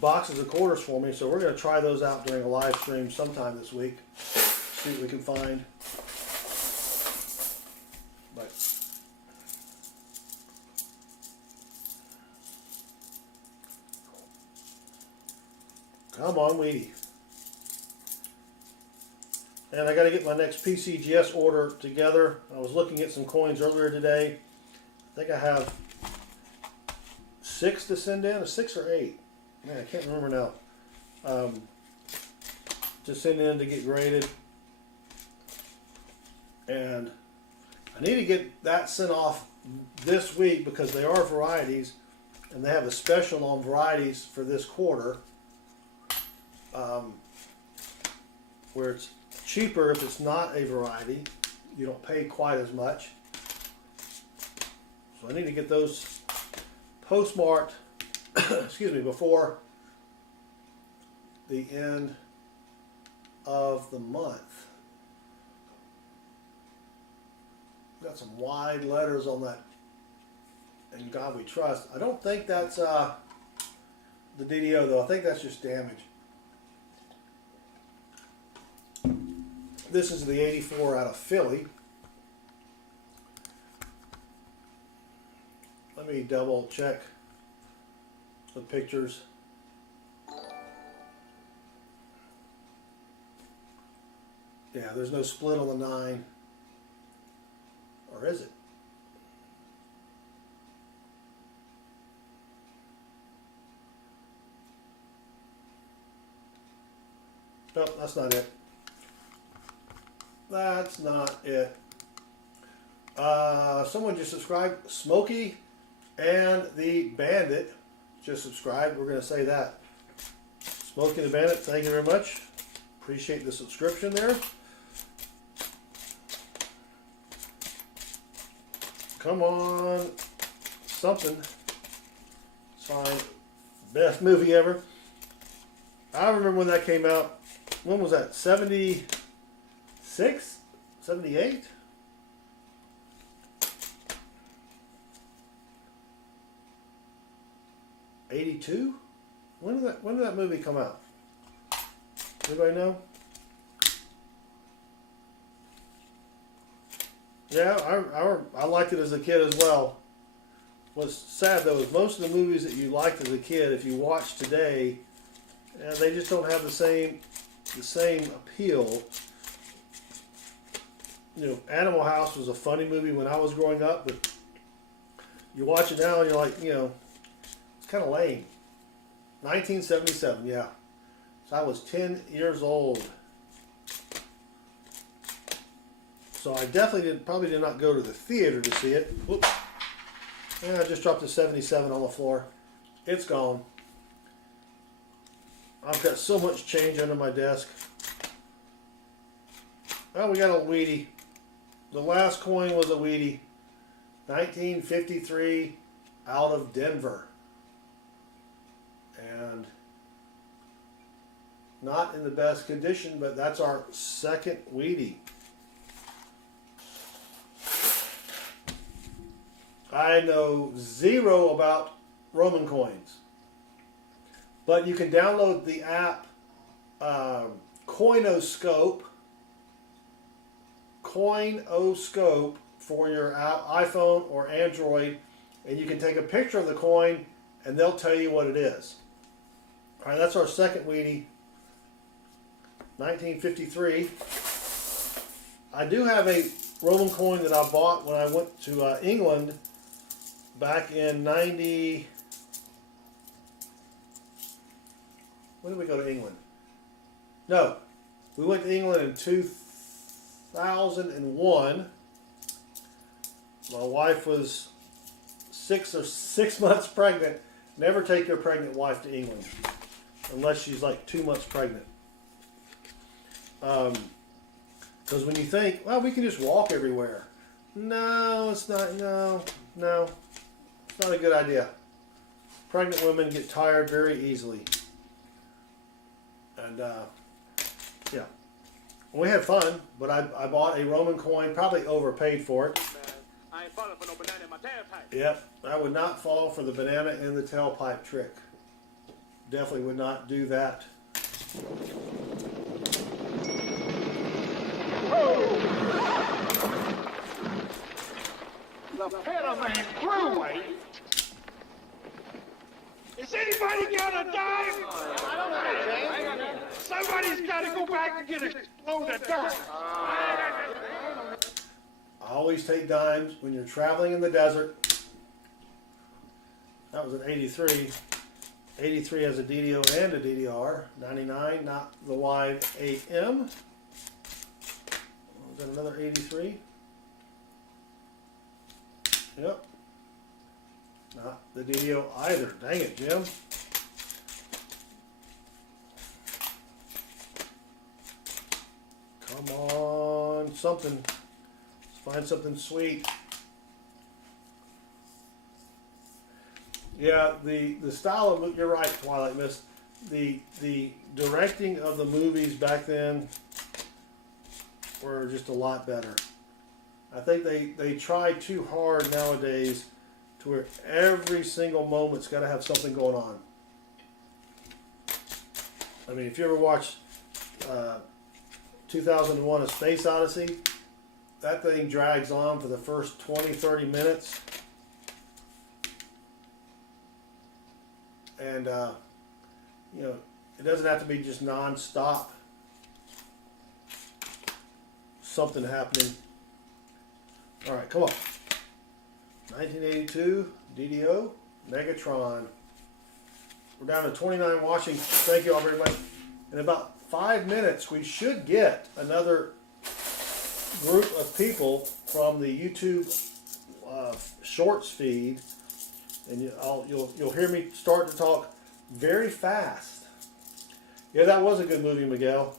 boxes of quarters for me, so we're going to try those out during a live stream sometime this week. See what we can find. But come on, Wheatie. and I got to get my next PCGS order together. I was looking at some coins earlier today. I think I have 6 to send in, 6 or 8. Man, I can't remember now. To send in to get graded. And I need to get that sent off this week because they are varieties, and they have a special on varieties for this quarter, where it's cheaper if it's not a variety. You don't pay quite as much. So I need to get those postmarked excuse me, before the end of the month. Got some wide letters on that. In God We Trust. I don't think that's the DDO though. I think that's just damage. This is the 84 out of Philly. Let me double check the pictures. Yeah, there's no split on the 9. Or is it? Nope, that's not it. That's not it. Someone just subscribed. Smokey and the Bandit just subscribed. We're going to say that. Smokey and the Bandit, thank you very much. Appreciate the subscription there. Come on. Something. It's fine. Best movie ever. I remember when that came out. When was that? 76? 78? '82? When did that movie come out? Anybody know? Yeah, I liked it as a kid as well. What's sad though is most of the movies that you liked as a kid, if you watch today, they just don't have the same appeal. You know, Animal House was a funny movie when I was growing up, but you watch it now and you're like, you know, it's kind of lame. 1977, yeah. So I was 10 years old. So I definitely probably did not go to the theater to see it. Whoops. And I just dropped a 77 on the floor. It's gone. I've got so much change under my desk. Oh, we got a Wheatie. The last coin was a Wheatie. 1953 out of Denver. And not in the best condition, but that's our second Wheatie. I know zero about Roman coins, but you can download the app Coinoscope for your iPhone or Android, and you can take a picture of the coin and they'll tell you what it is. All right, that's our second Wheatie, 1953. I do have a Roman coin that I bought when I went to England back in 90. When did we go to England? No, we went to England in 2001. My wife was 6 months pregnant. Never take your pregnant wife to England unless she's like 2 months pregnant. Because when you think, well, we can just walk everywhere. No, it's not. No. It's not a good idea. Pregnant women get tired very easily. And, yeah. We had fun, but I bought a Roman coin, probably overpaid for it. I ain't falling for no banana in my tailpipe. Yep, I would not fall for the banana in the tailpipe trick. Definitely would not do that. The Panamanian Thruway. Is anybody gonna die? I don't know, James. Somebody's got to go back and get a load of dirt. Always take dimes when you're traveling in the desert. That was an 83. 83 has a DDO and a DDR. 99, not the live AM. Was that another 83? Yep. Not the DDO either. Dang it, Jim. Come on, something. Let's find something sweet. Yeah, the style of, you're right, Twilight Mist. The directing of the movies back then were just a lot better. I think they try too hard nowadays to where every single moment's got to have something going on. I mean, if you ever watched 2001: A Space Odyssey, that thing drags on for the first 20, 30 minutes. And, you know, it doesn't have to be just non-stop. Something happening. All right, come on. 1982, DDO, Megatron. We're down to 29 watching. Thank you all very much. In about 5 minutes, we should get another group of people from the YouTube Shorts feed. And you'll hear me start to talk very fast. Yeah, that was a good movie, Miguel.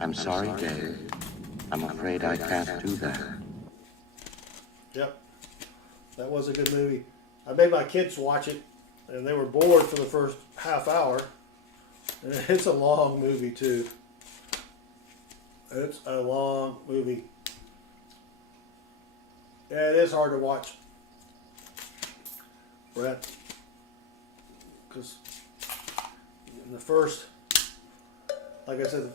I'm sorry, Dave. I'm afraid I can't do that. Yep, that was a good movie. I made my kids watch it, and they were bored for the first half hour. And it's a long movie, too. It's a long movie. Yeah, it is hard to watch, Brett, because in the first, like I said,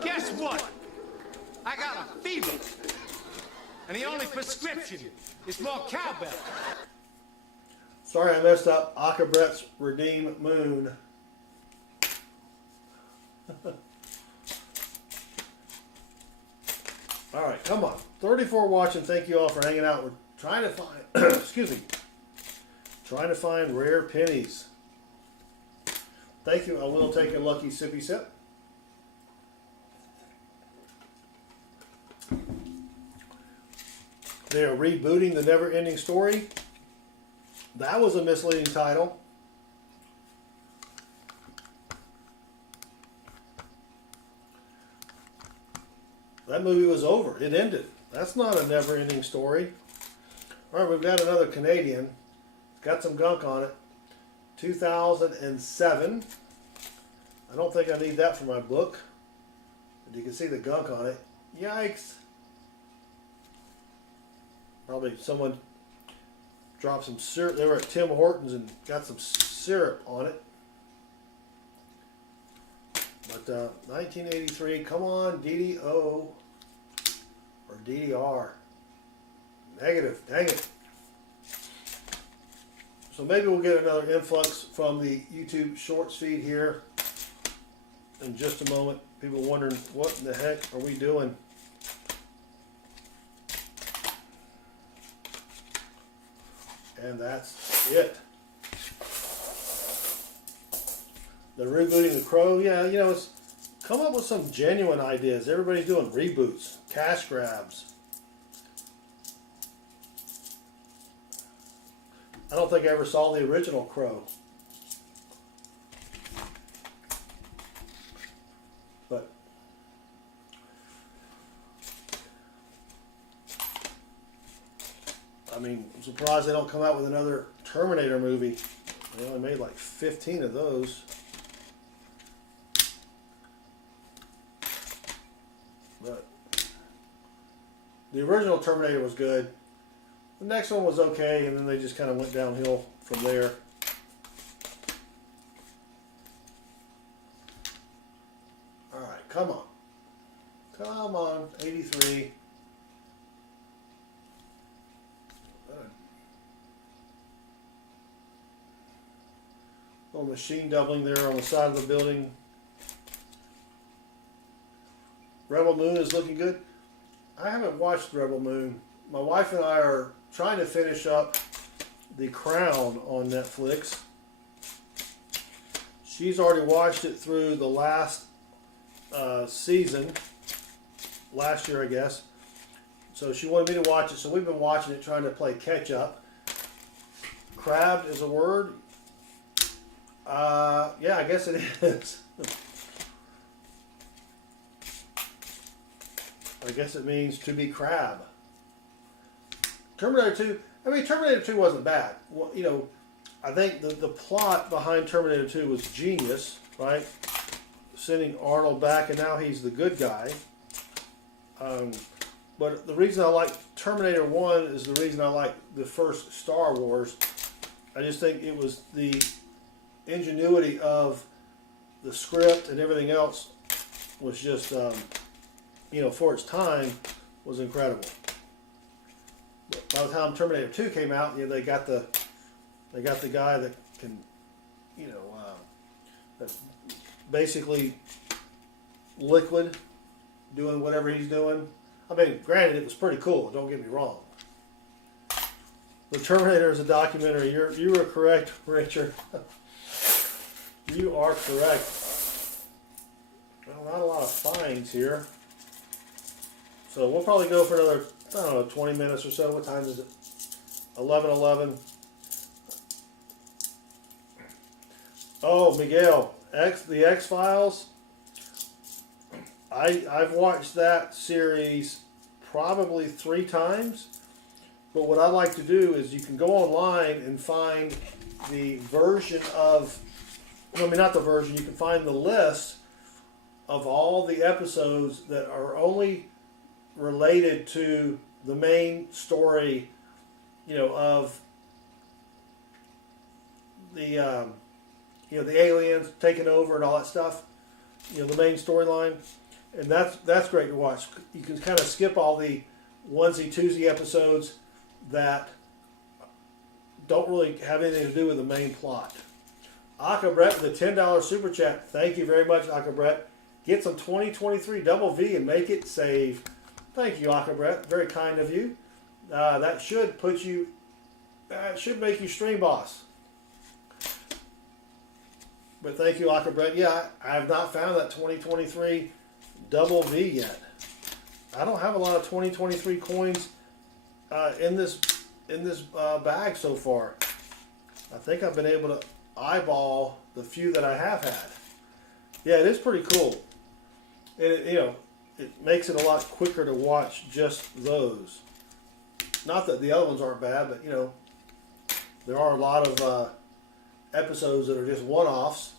Guess what? I got a fever. And the only prescription is more cowbell. sorry I messed up. Akabret's Redeem Moon. All right, come on. 34 watching. Thank you all for hanging out. We're trying to find, excuse me, trying to find rare pennies. Thank you. I will take a lucky sippy sip. They are rebooting the Never-Ending Story. That was a misleading title. That movie was over. It ended. That's not a never-ending story. All right, we've got another Canadian. It's got some gunk on it. 2007. I don't think I need that for my book. But you can see the gunk on it. Yikes. Probably someone dropped some syrup. They were at Tim Hortons and got some syrup on it. But 1983, come on, DDO or DDR. Negative, dang it. So maybe we'll get another influx from the YouTube Shorts feed here in just a moment. People wondering, what in the heck are we doing? And that's it. They're rebooting The Crow. Yeah, you know, it's come up with some genuine ideas. Everybody's doing reboots, cash grabs. I don't think I ever saw the original Crow. But I mean, I'm surprised they don't come out with another Terminator movie. They only made like 15 of those. But the original Terminator was good. The next one was okay, and then they just kind of went downhill from there. All right, come on. Come on, 83. Little machine doubling there on the side of the building. Rebel Moon is looking good. I haven't watched Rebel Moon. My wife and I are trying to finish up The Crown on Netflix. She's already watched it through the last season, last year I guess. So she wanted me to watch it, so we've been watching it, trying to play catch up. Crabbed is a word. Yeah, I guess it is. I guess it means to be crab. Terminator 2, I mean, Terminator 2 wasn't bad. Well, you know, I think the plot behind Terminator 2 was genius, right? Sending Arnold back, and now he's the good guy. But the reason I like Terminator 1 is the reason I like the first Star Wars. I just think it was the ingenuity of the script and everything else was just, you know, for its time, was incredible. But by the time Terminator 2 came out, you know, they got the guy that can, you know, that's basically liquid, doing whatever he's doing. I mean, granted, it was pretty cool. Don't get me wrong. The Terminator is a documentary. You were correct, Richard. You are correct. Well, not a lot of finds here. So we'll probably go for another, I don't know, 20 minutes or so. What time is it? 11:11. Oh, Miguel, the X-Files. I've watched that series probably 3 times. But what I like to do is you can go online and find the version of, I mean, not the version, you can find the list of all the episodes that are only related to the main story, you know, of the, you know, the aliens taking over and all that stuff, you know, the main storyline. And that's great to watch. You can kind of skip all the onesie-twosie episodes that don't really have anything to do with the main plot. Aka Brett with a $10 super chat. Thank you very much, Aka Brett. Get some 2023 double V and make it save. Thank you, Aka Brett. Very kind of you. That should put you, should make you stream boss. But thank you, Aka Brett. Yeah, I have not found that 2023 double V yet. I don't have a lot of 2023 coins in this bag so far. I think I've been able to eyeball the few that I have had. Yeah, it is pretty cool. And you know, it makes it a lot quicker to watch just those. Not that the other ones aren't bad, but you know, there are a lot of episodes that are just one-offs.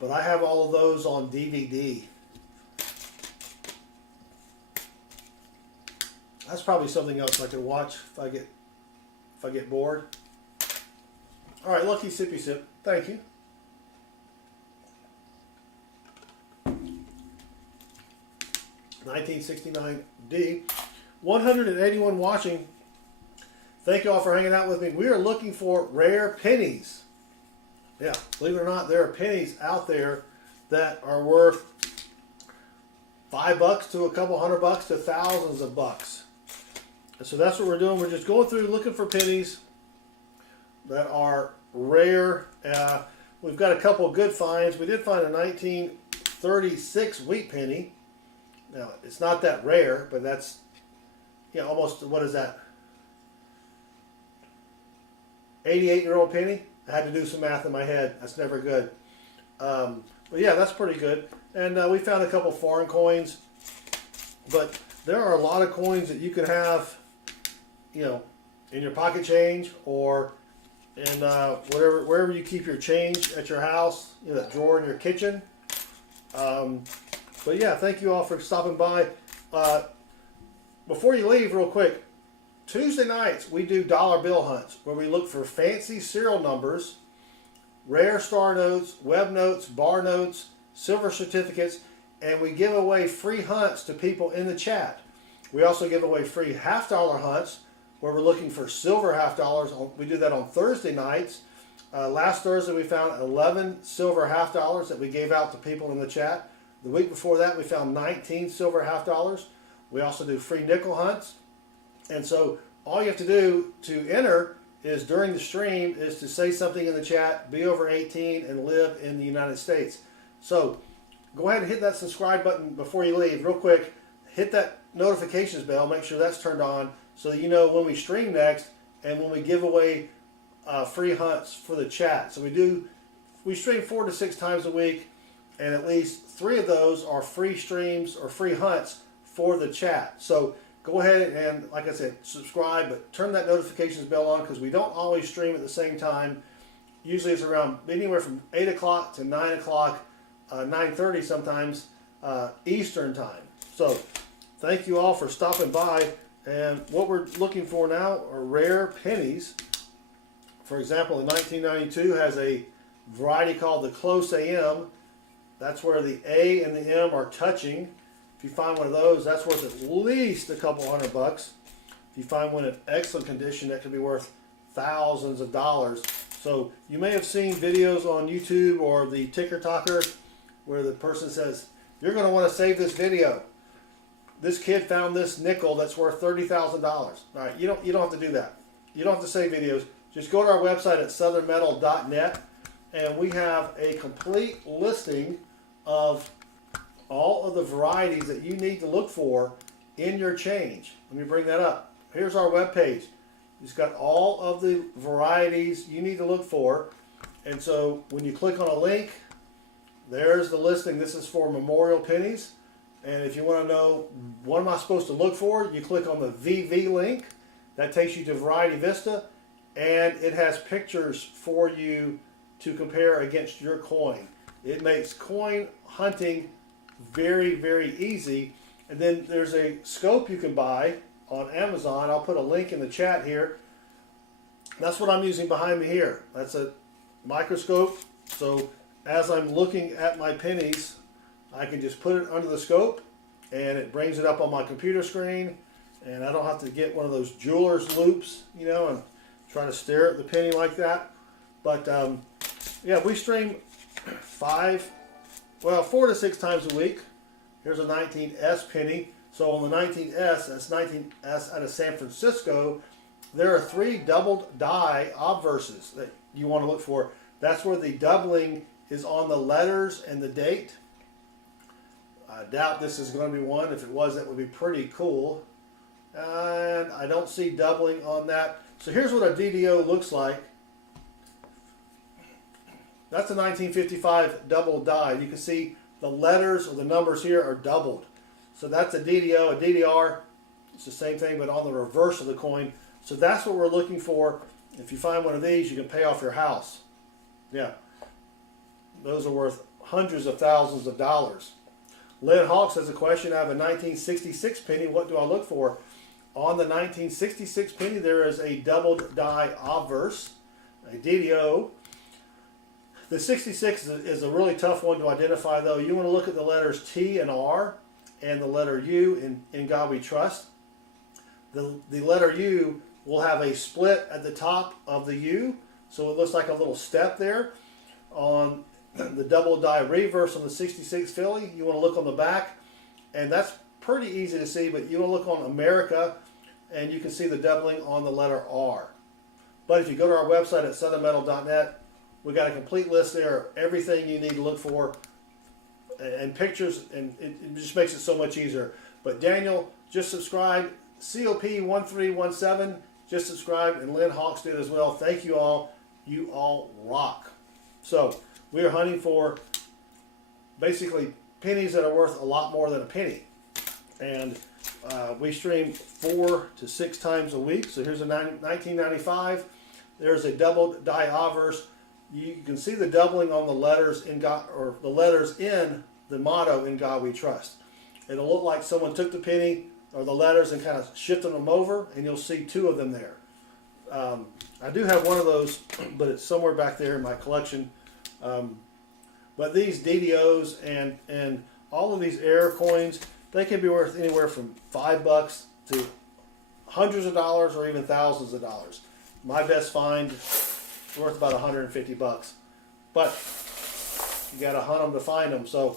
But I have all of those on DVD. That's probably something else I could watch if I get bored. All right, Lucky Sippy Sip. Thank you. $1969D. 181 watching. Thank you all for hanging out with me. We are looking for rare pennies. Yeah, believe it or not, there are pennies out there that are worth $5 to a couple $100 to thousands of bucks. And so that's what we're doing. We're just going through looking for pennies that are rare. We've got a couple of good finds. We did find a 1936 wheat penny. Now, it's not that rare, but that's, you know, almost, what is that? 88-year-old penny? I had to do some math in my head. That's never good. But yeah, that's pretty good. And we found a couple foreign coins. But there are a lot of coins that you can have, you know, in your pocket change or in wherever you keep your change at your house, you know, that drawer in your kitchen. But yeah, thank you all for stopping by. Before you leave, real quick, Tuesday nights we do dollar bill hunts where we look for fancy serial numbers, rare star notes, web notes, bar notes, silver certificates, and we give away free hunts to people in the chat. We also give away free half-dollar hunts where we're looking for silver half-dollars. We do that on Thursday nights. Last Thursday we found 11 silver half-dollars that we gave out to people in the chat. The week before that we found 19 silver half-dollars. We also do free nickel hunts. And so all you have to do to enter is during the stream is to say something in the chat, be over 18 and live in the United States. So go ahead and hit that subscribe button before you leave. Real quick, hit that notifications bell, make sure that's turned on so that you know when we stream next and when we give away free hunts for the chat. So we stream 4 to 6 times a week, and at least 3 of those are free streams or free hunts for the chat. So go ahead and, like I said, subscribe, but turn that notifications bell on because we don't always stream at the same time. Usually it's around anywhere from 8 o'clock to 9 o'clock, 9:30 sometimes Eastern time. So thank you all for stopping by. And what we're looking for now are rare pennies. For example, in 1992 has a variety called the close AM. That's where the A and the M are touching. If you find one of those, that's worth at least a couple $100. If you find one in excellent condition, that could be worth thousands of dollars. So you may have seen videos on YouTube or the Ticker Talker where the person says, you're going to want to save this video. This kid found this nickel that's worth $30,000. All right, you don't have to do that. You don't have to save videos. Just go to our website at southernmetal.net, and we have a complete listing of all of the varieties that you need to look for in your change. Let me bring that up. Here's our webpage. It's got all of the varieties you need to look for. And so when you click on a link, there's the listing. This is for memorial pennies. And if you want to know what am I supposed to look for, you click on the VV link. That takes you to Variety Vista. And it has pictures for you to compare against your coin. It makes coin hunting very, very easy. And then there's a scope you can buy on Amazon. I'll put a link in the chat here. That's what I'm using behind me here. That's a microscope. So as I'm looking at my pennies, I can just put it under the scope and it brings it up on my computer screen, and I don't have to get one of those jeweler's loops, you know, and try to stare at the penny like that. But yeah, we stream 4 to 6 times a week. Here's a 19S penny. So on the 19S, that's 19S out of San Francisco, there are 3 doubled die obverses that you want to look for. That's where the doubling is on the letters and the date. I doubt this is going to be one. If it was, that would be pretty cool. And I don't see doubling on that. So here's what a DDO looks like. That's a 1955 double die. You can see the letters or the numbers here are doubled. So that's a DDO. A DDR, it's the same thing, but on the reverse of the coin. So that's what we're looking for. If you find one of these, you can pay off your house. Yeah. Those are worth hundreds of thousands of dollars. Lynn Hawks has a question. I have a 1966 penny. What do I look for? On the 1966 penny, there is a doubled die obverse, a DDO. The 66 is a really tough one to identify, though. You want to look at the letters T and R and the letter U in God We Trust. The letter U will have a split at the top of the U, so it looks like a little step there. On the double die reverse on the 66 Philly, you want to look on the back, and that's pretty easy to see, but you want to look on America, and you can see the doubling on the letter R. But if you go to our website at southernmetal.net, we got a complete list there of everything you need to look for, and pictures, and it just makes it so much easier. But Daniel, just subscribe. COP1317, just subscribe, and Lynn Hawks did as well. Thank you all. You all rock. So we are hunting for basically pennies that are worth a lot more than a penny. And we stream 4 to 6 times a week. So here's a 1995. There's a doubled die obverse. You can see the doubling on the letters in God, or the letters in the motto "In God We Trust." It'll look like someone took the penny or the letters and kind of shifted them over, and you'll see 2 of them there. I do have one of those, but it's somewhere back there in my collection. But these DDOs and all of these error coins, they can be worth anywhere from $5 to hundreds of dollars or even thousands of dollars. My best find is worth about 150 bucks. But you got to hunt them to find them. So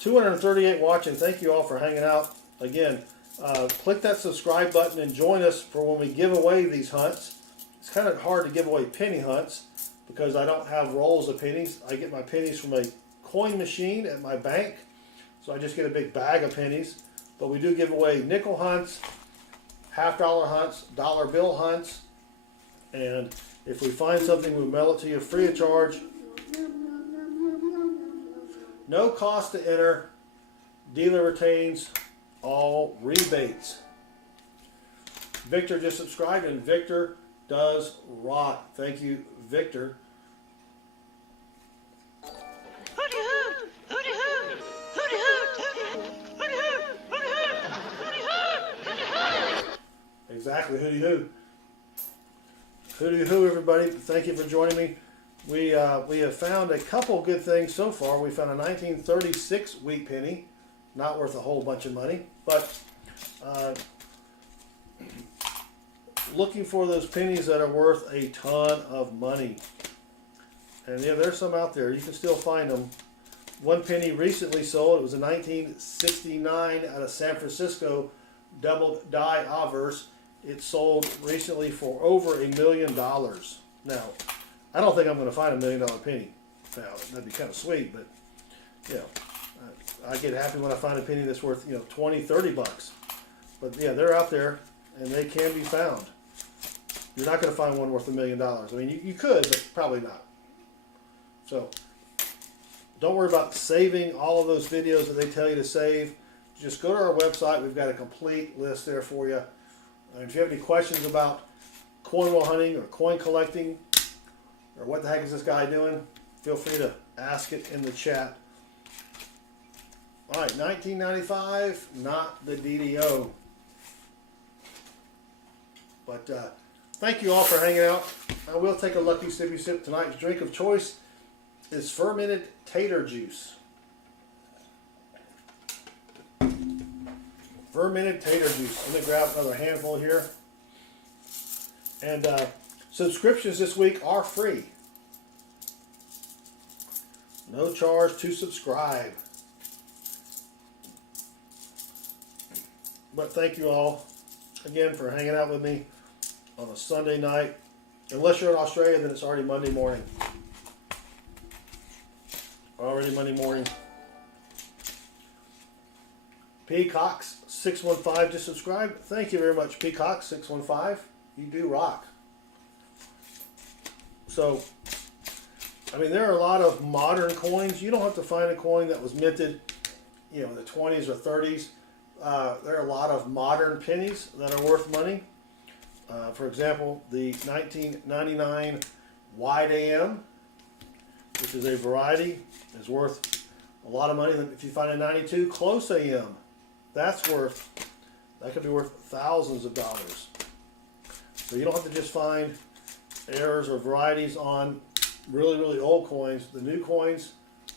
238 watching. Thank you all for hanging out. Again, click that subscribe button and join us for when we give away these hunts. It's kind of hard to give away penny hunts because I don't have rolls of pennies. I get my pennies from a coin machine at my bank. So I just get a big bag of pennies. But we do give away nickel hunts, half-dollar hunts, dollar bill hunts. And if we find something, we mail it to you free of charge. No cost to enter. Dealer retains all rebates. Victor just subscribed, and Victor does rock. Thank you, Victor. Exactly, hooty hoo. Hooty hoo, everybody. Thank you for joining me. We have found a couple good things so far. We found a 1936 wheat penny, not worth a whole bunch of money, but looking for those pennies that are worth a ton of money. And yeah, there's some out there. You can still find them. One penny recently sold. It was a 1969 out of San Francisco double die adheres. It sold recently for over $1 million. Now, I don't think I'm going to find $1 million penny. Now, that'd be kind of sweet, but you know, I get happy when I find a penny that's worth 20, 30 bucks. But yeah, they're out there and they can be found. You're not going to find one worth $1 million. I mean, you could, but probably not. So don't worry about saving all of those videos that they tell you to save. Just go to our website. We've got a complete list there for you. If you have any questions about coin roll hunting or coin collecting or what the heck is this guy doing, feel free to ask it in the chat. All right, 1995, not the DDO. But thank you all for hanging out. I will take a lucky sippy sip. Tonight's drink of choice is fermented tater juice. Fermented tater juice. I'm going to grab another handful here. And subscriptions this week are free. No charge to subscribe. But thank you all again for hanging out with me on a Sunday night. Unless you're in Australia, then it's already Monday morning. Already Monday morning. Peacocks 615 just subscribed. Thank you very much, Peacocks 615. You do rock. So, I mean, there are a lot of modern coins. You don't have to find a coin that was minted, in the 20s or 30s. There are a lot of modern pennies that are worth money. For example, the 1999 wide AM, which is a variety, is worth a lot of money. If you find a 92 close AM, that could be worth thousands of dollars. So you don't have to just find errors or varieties on really, really old coins. The new coins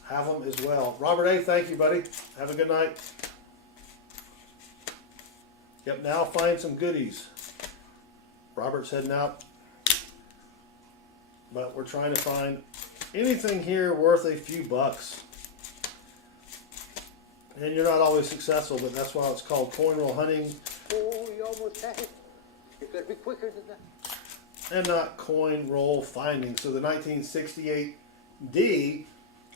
have them as well. Robert A., thank you, buddy. Have a good night. Yep, now find some goodies. Robert's heading out. But we're trying to find anything here worth a few bucks. And you're not always successful, but that's why it's called coin roll hunting. Oh, you almost had it. You gotta be quicker than that. And not coin roll finding. So the 1968 D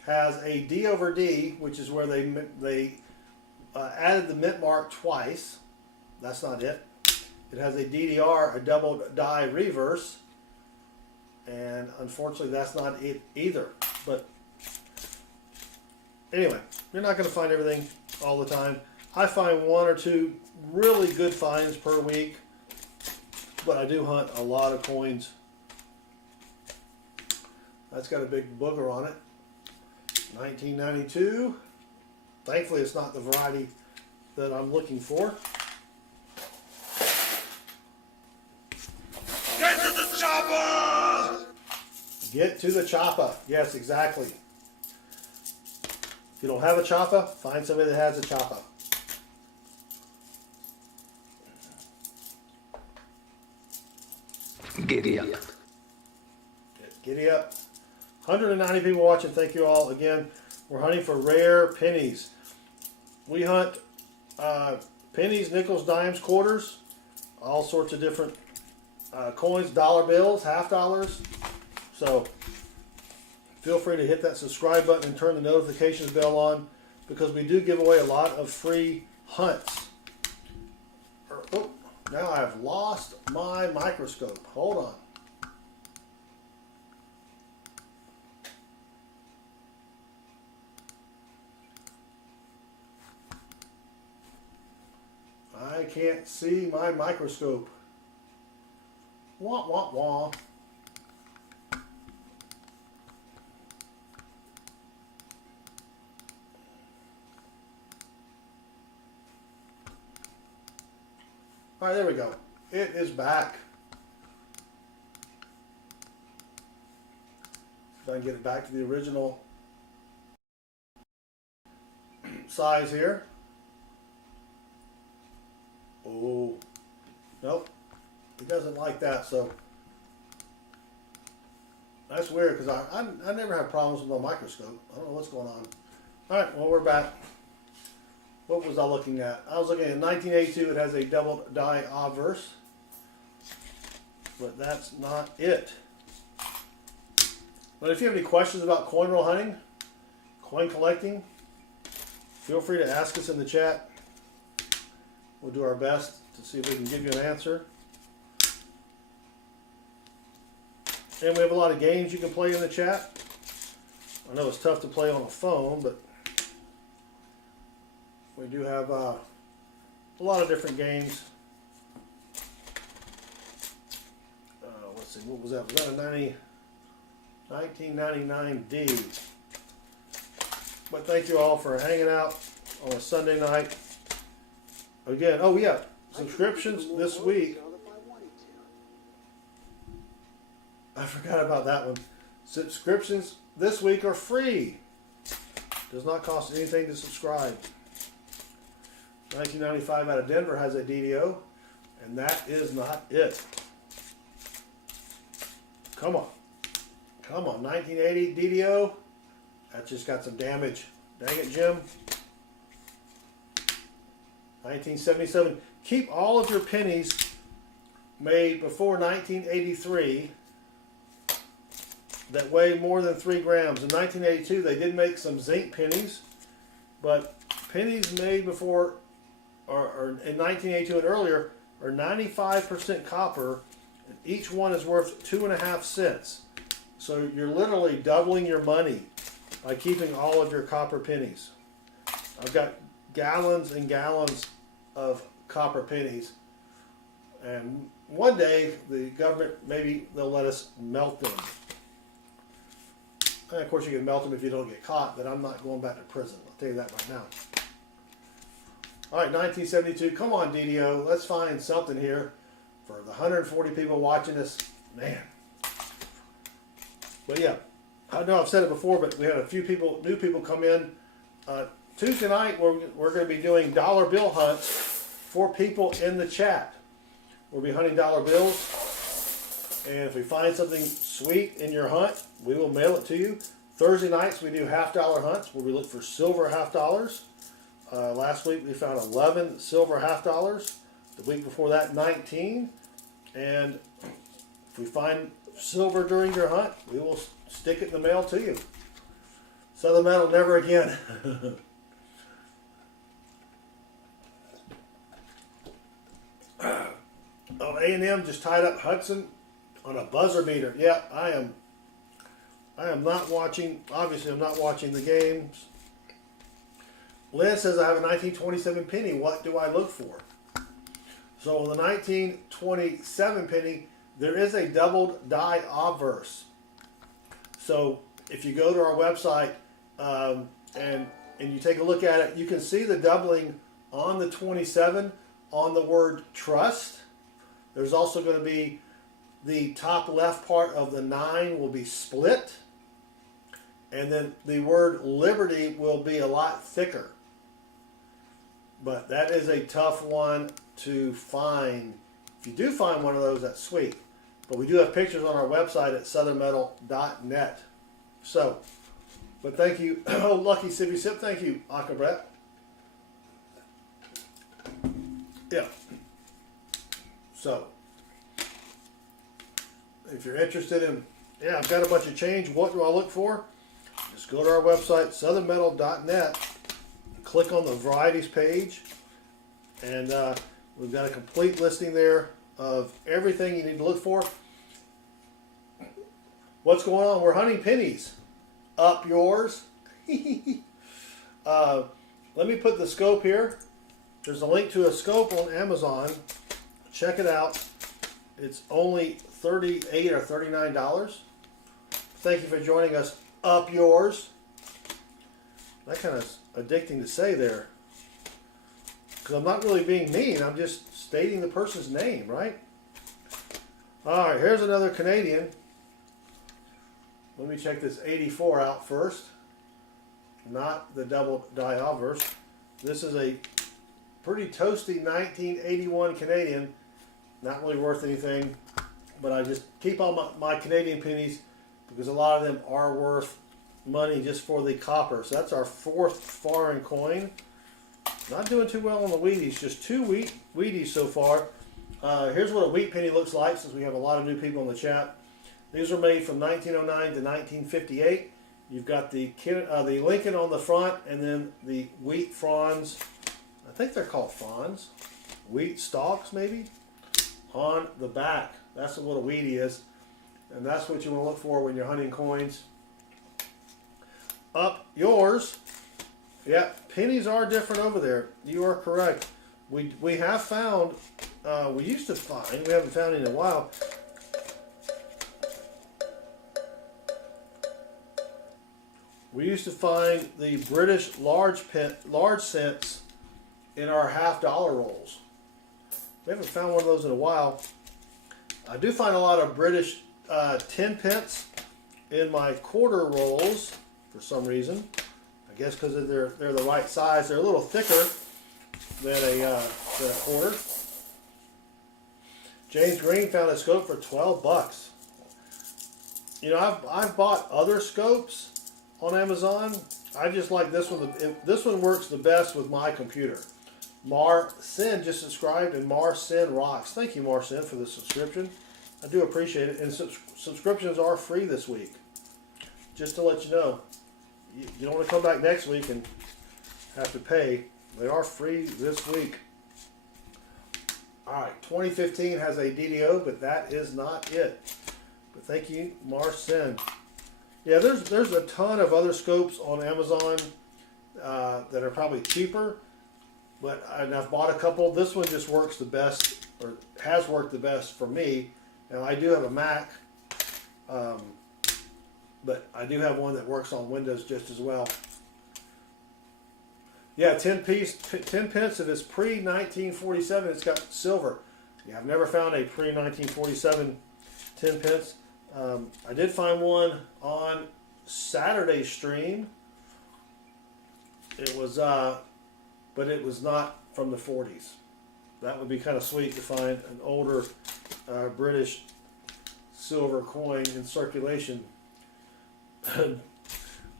has a D over D, which is where they added the mint mark twice. That's not it. It has a DDR, a double die reverse, and unfortunately that's not it either. But anyway, you're not going to find everything all the time. I find one or two really good finds per week, but I do hunt a lot of coins. That's got a big booger on it. 1992. Thankfully it's not the variety that I'm looking for. Get to the chopper! Get to the chopper. Yes, exactly. you don't have a chopper, find somebody that has a chopper. Giddy up. Giddy up. 190 people watching. Thank you all again. We're hunting for rare pennies. We hunt pennies, nickels, dimes, quarters, all sorts of different coins, dollar bills, half dollars. So feel free to hit that subscribe button and turn the notifications bell on, because we do give away a lot of free hunts. Oh, now I've lost my microscope. Hold on. I can't see my microscope. Wah, wah, wah. All right, there we go. It is back. If I can get it back to the original size here. Oh, nope. He doesn't like that, so that's weird, because I never have problems with my microscope. I don't know what's going on. All right, well, we're back. What was I looking at? I was looking at 1982. It has a double die obverse, but that's not it. But if you have any questions about coin roll hunting, coin collecting, feel free to ask us in the chat. We'll do our best to see if we can give you an answer. And we have a lot of games you can play in the chat. I know it's tough to play on a phone, but we do have a lot of different games. Let's see, what was that? Was that a 1999D? But thank you all for hanging out on a Sunday night. Again, oh yeah, subscriptions this week. I forgot about that one. Subscriptions this week are free. Does not cost anything to subscribe. 1995 out of Denver has a DDO, and that is not it. Come on. Come on, 1980 DDO. That just got some damage. Dang it, Jim. 1977. Keep all of your pennies made before 1983 that weigh more than 3 grams. In 1982, they did make some zinc pennies, but pennies made before or in 1982 and earlier are 95% copper, and each one is worth 2.5 cents. So you're literally doubling your money by keeping all of your copper pennies. I've got gallons and gallons of copper pennies, and one day the government, maybe they'll let us melt them. And of course you can melt them if you don't get caught, but I'm not going back to prison. I'll tell you that right now. All right, 1972. Come on, DDO. Let's find something here for the 140 people watching us. Man. But yeah, I know I've said it before, but we had a few people, new people come in. Tuesday night, we're going to be doing dollar bill hunts for people in the chat. We'll be hunting dollar bills, and if we find something sweet in your hunt, we will mail it to you. Thursday nights, we do $half-dollar hunts where we look for silver $half-dollars. Last week, we found 11 silver $half-dollars. The week before that, 19. And if we find silver during your hunt, we will stick it in the mail to you. Southern Metal, never again. Oh, A&M just tied up Hudson on a buzzer beater. Yeah, I am not watching. Obviously, I'm not watching the games. Lynn says I have a 1927 penny. What do I look for? So on the 1927 penny, there is a doubled die obverse. So if you go to our website and you take a look at it, you can see the doubling on the 27 on the word trust. There's also going to be the top left part of the 9 will be split. and then the word liberty will be a lot thicker. But that is a tough one to find. If you do find one of those, that's sweet. But we do have pictures on our website at southernmetal.net. So, but thank you. Oh, Lucky Sippy Sip. Thank you, Akabret. Yeah. So, if you're interested in, yeah, I've got a bunch of change. What do I look for? Just go to our website, southernmetal.net. Click on the varieties page, and we've got a complete listing there of everything you need to look for. What's going on? We're hunting pennies. Up yours. Let me put the scope here. There's a link to a scope on Amazon. Check it out. It's only $38 or $39. Thank you for joining us. Up yours. That kind of addicting to say there, because I'm not really being mean. I'm just stating the person's name, right? All right, here's another Canadian. Let me check this 84 out first. Not the double die obverse. This is a pretty toasty 1981 Canadian. Not really worth anything, but I just keep all my Canadian pennies because a lot of them are worth money just for the copper. So that's our 4th foreign coin. Not doing too well on the Wheaties. Just 2 Wheaties so far. Here's what a wheat penny looks like, since we have a lot of new people in the chat. These were made from 1909 to 1958. You've got the Lincoln on the front, and then the wheat fronds. I think they're called fronds. Wheat stalks, maybe, on the back. That's what a Wheatie is. And that's what you want to look for when you're hunting coins. Up yours. Yeah, pennies are different over there. You are correct. We have found, we used to find, we haven't found in a while. We used to find the British large cents in our $half-dollar rolls. We haven't found one of those in a while. I do find a lot of British 10 pence in my quarter rolls for some reason. I guess because they're the right size. They're a little thicker than a quarter. James Green found a scope for 12 bucks. You know, I've bought other scopes on Amazon. I just like this one. This one works the best with my computer. Mar Sin just subscribed, and Mar Sin rocks. Thank you, Mar Sin, for the subscription. I do appreciate it. And subscriptions are free this week. Just to let you know. You don't want to come back next week and have to pay. They are free this week. Alright, 2015 has a DDO, but that is not it. But thank you, Marcin. Yeah, there's a ton of other scopes on Amazon that are probably cheaper, but I've bought a couple. This one just works the best, or has worked the best for me. Now I do have a Mac, but I do have one that works on Windows just as well. Yeah, 10 pence if it's pre-1947, it's got silver. Yeah, I've never found a pre-1947 10 pence. I did find one on Saturday's stream. It was, but it was not from the 40s. That would be kind of sweet to find an older British silver coin in circulation.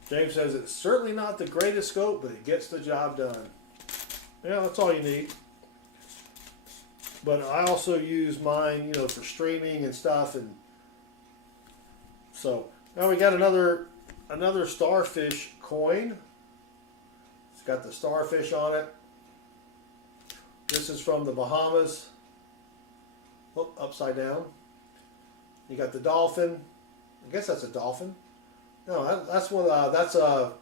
James says it's certainly not the greatest scope, but it gets the job done. Yeah, that's all you need. But I also use mine, for streaming and stuff, and so now we got another starfish coin. It's got the starfish on it. This is from the Bahamas. Oh, upside down. You got the dolphin. I guess that's a dolphin. No, that's one. That's one of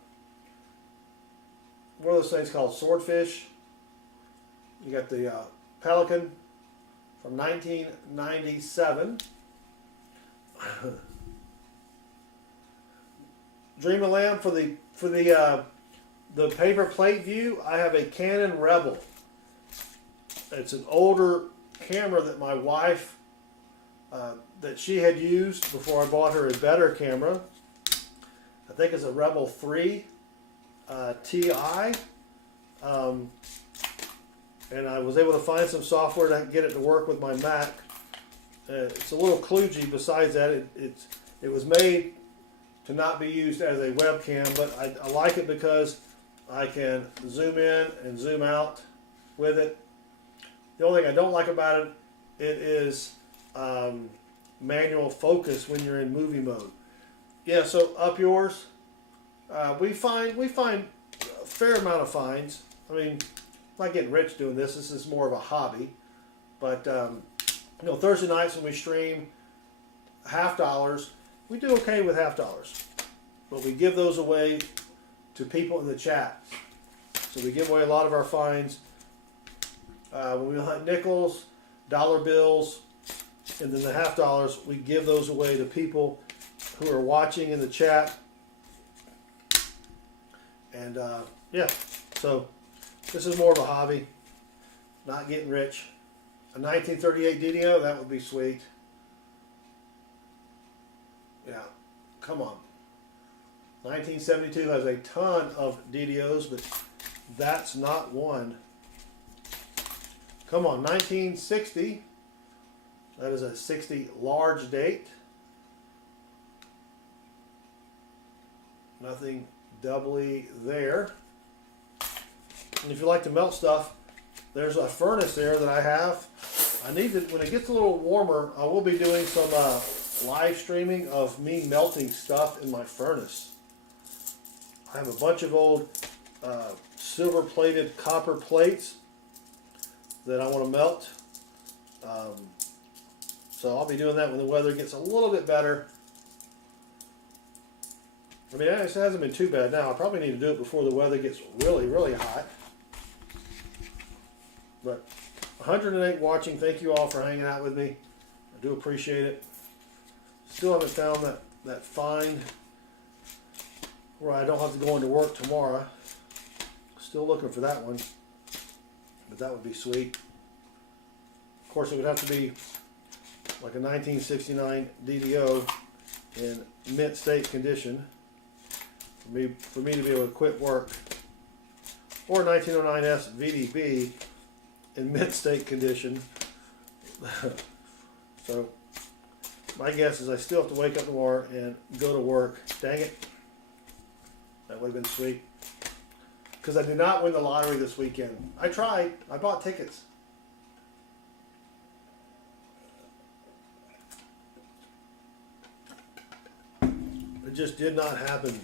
those things called swordfish. You got the pelican from 1997. Dream of Lamb for the paper plate view. I have a Canon Rebel. It's an older camera that my wife that she had used before I bought her a better camera. I think it's a Rebel 3 Ti. And I was able to find some software to get it to work with my Mac. It's a little kludgy. Besides that, it was made to not be used as a webcam, but I like it because I can zoom in and zoom out with it. The only thing I don't like about it is manual focus when you're in movie mode. Yeah, so up yours. We find a fair amount of finds. I mean, I'm not getting rich doing this. This is more of a hobby. But you know, Thursday nights when we stream $half, we do okay with $half. But we give those away to people in the chat. So we give away a lot of our finds. When we hunt nickels, dollar bills, and then the $half, we give those away to people who are watching in the chat. And yeah, so this is more of a hobby, not getting rich. A 1938 DDO, that would be sweet. Yeah, come on. 1972 has a ton of DDOs, but that's not one. Come on, 1960. That is a 60 large date. Nothing doubly there. And if you like to melt stuff, there's a furnace there that I have. I need to, when it gets a little warmer, I will be doing some live streaming of me melting stuff in my furnace. I have a bunch of old silver plated copper plates that I want to melt. So I'll be doing that when the weather gets a little bit better. I mean, it hasn't been too bad now. I probably need to do it before the weather gets really, really hot. But 108 watching. Thank you all for hanging out with me. I do appreciate it. Still haven't found that find where I don't have to go into work tomorrow. Still looking for that one. But that would be sweet. Of course, it would have to be like a 1969 DDO in mint state condition for me to be able to quit work. Or 1909S VDB in mint state condition. So my guess is I still have to wake up tomorrow and go to work. Dang it. That would have been sweet. Because I did not win the lottery this weekend. I tried. I bought tickets. It just did not happen.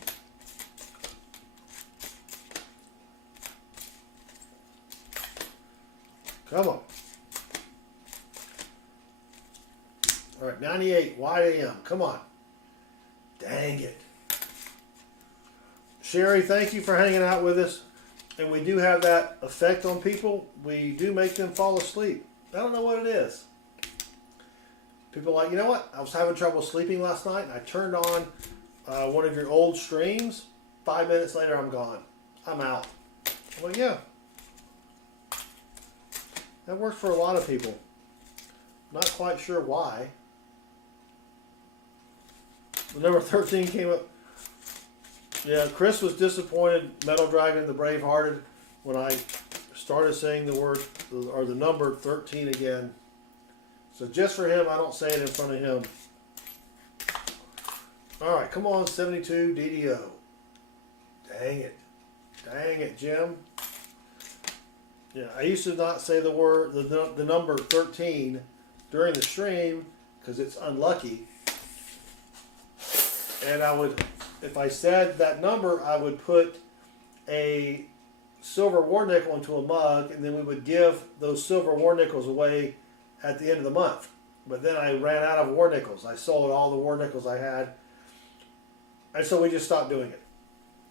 Come on. All right, 98, wide AM. Come on. Dang it. Sherry, thank you for hanging out with us. And we do have that effect on people. We do make them fall asleep. I don't know what it is. People are like, you know what? I was having trouble sleeping last night, and I turned on one of your old streams. 5 minutes later, I'm gone. I'm out. I'm like, yeah. That works for a lot of people. Not quite sure why. The number 13 came up. Yeah, Chris was disappointed, Metal Dragon the Brave-Hearted, when I started saying the word, or the number 13 again. So just for him, I don't say it in front of him. All right, come on, 72 DDO. Dang it. Dang it, Jim. Yeah, I used to not say the word, the number 13 during the stream because it's unlucky. And I would, if I said that number, I would put a silver war nickel into a mug, and then we would give those silver war nickels away at the end of the month. But then I ran out of war nickels. I sold all the war nickels I had. And so we just stopped doing it.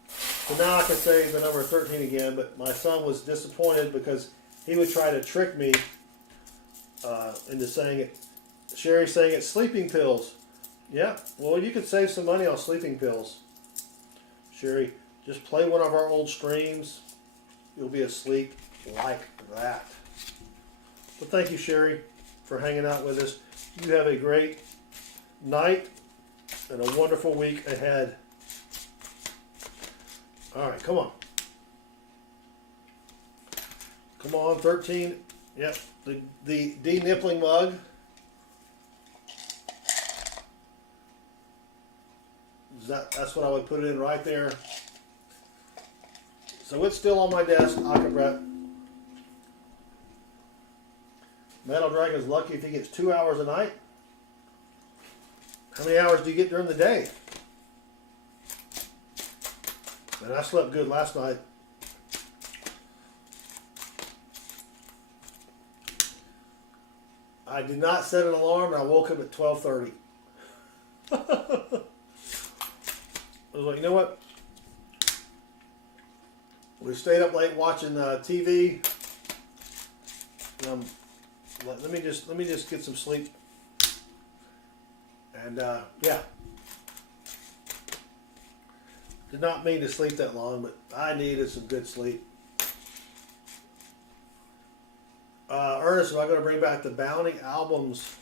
So now I can say the number 13 again, but my son was disappointed because he would try to trick me into saying it. Sherry's saying it's sleeping pills. Yeah, well, you could save some money on sleeping pills. Sherry, just play one of our old streams. You'll be asleep like that. But thank you, Sherry, for hanging out with us. You have a great night and a wonderful week ahead. All right, come on. Come on, 13. Yep, the de-nippling mug. That's what I would put it in right there. So it's still on my desk, Akabret. Metal Dragon's lucky if he gets 2 hours a night. How many hours do you get during the day? Man, I slept good last night. I did not set an alarm and I woke up at 12:30. I was like, you know what? We stayed up late watching TV. Let me just get some sleep. And yeah, did not mean to sleep that long, but I needed some good sleep. Ernest, am I going to bring back the Bounty albums?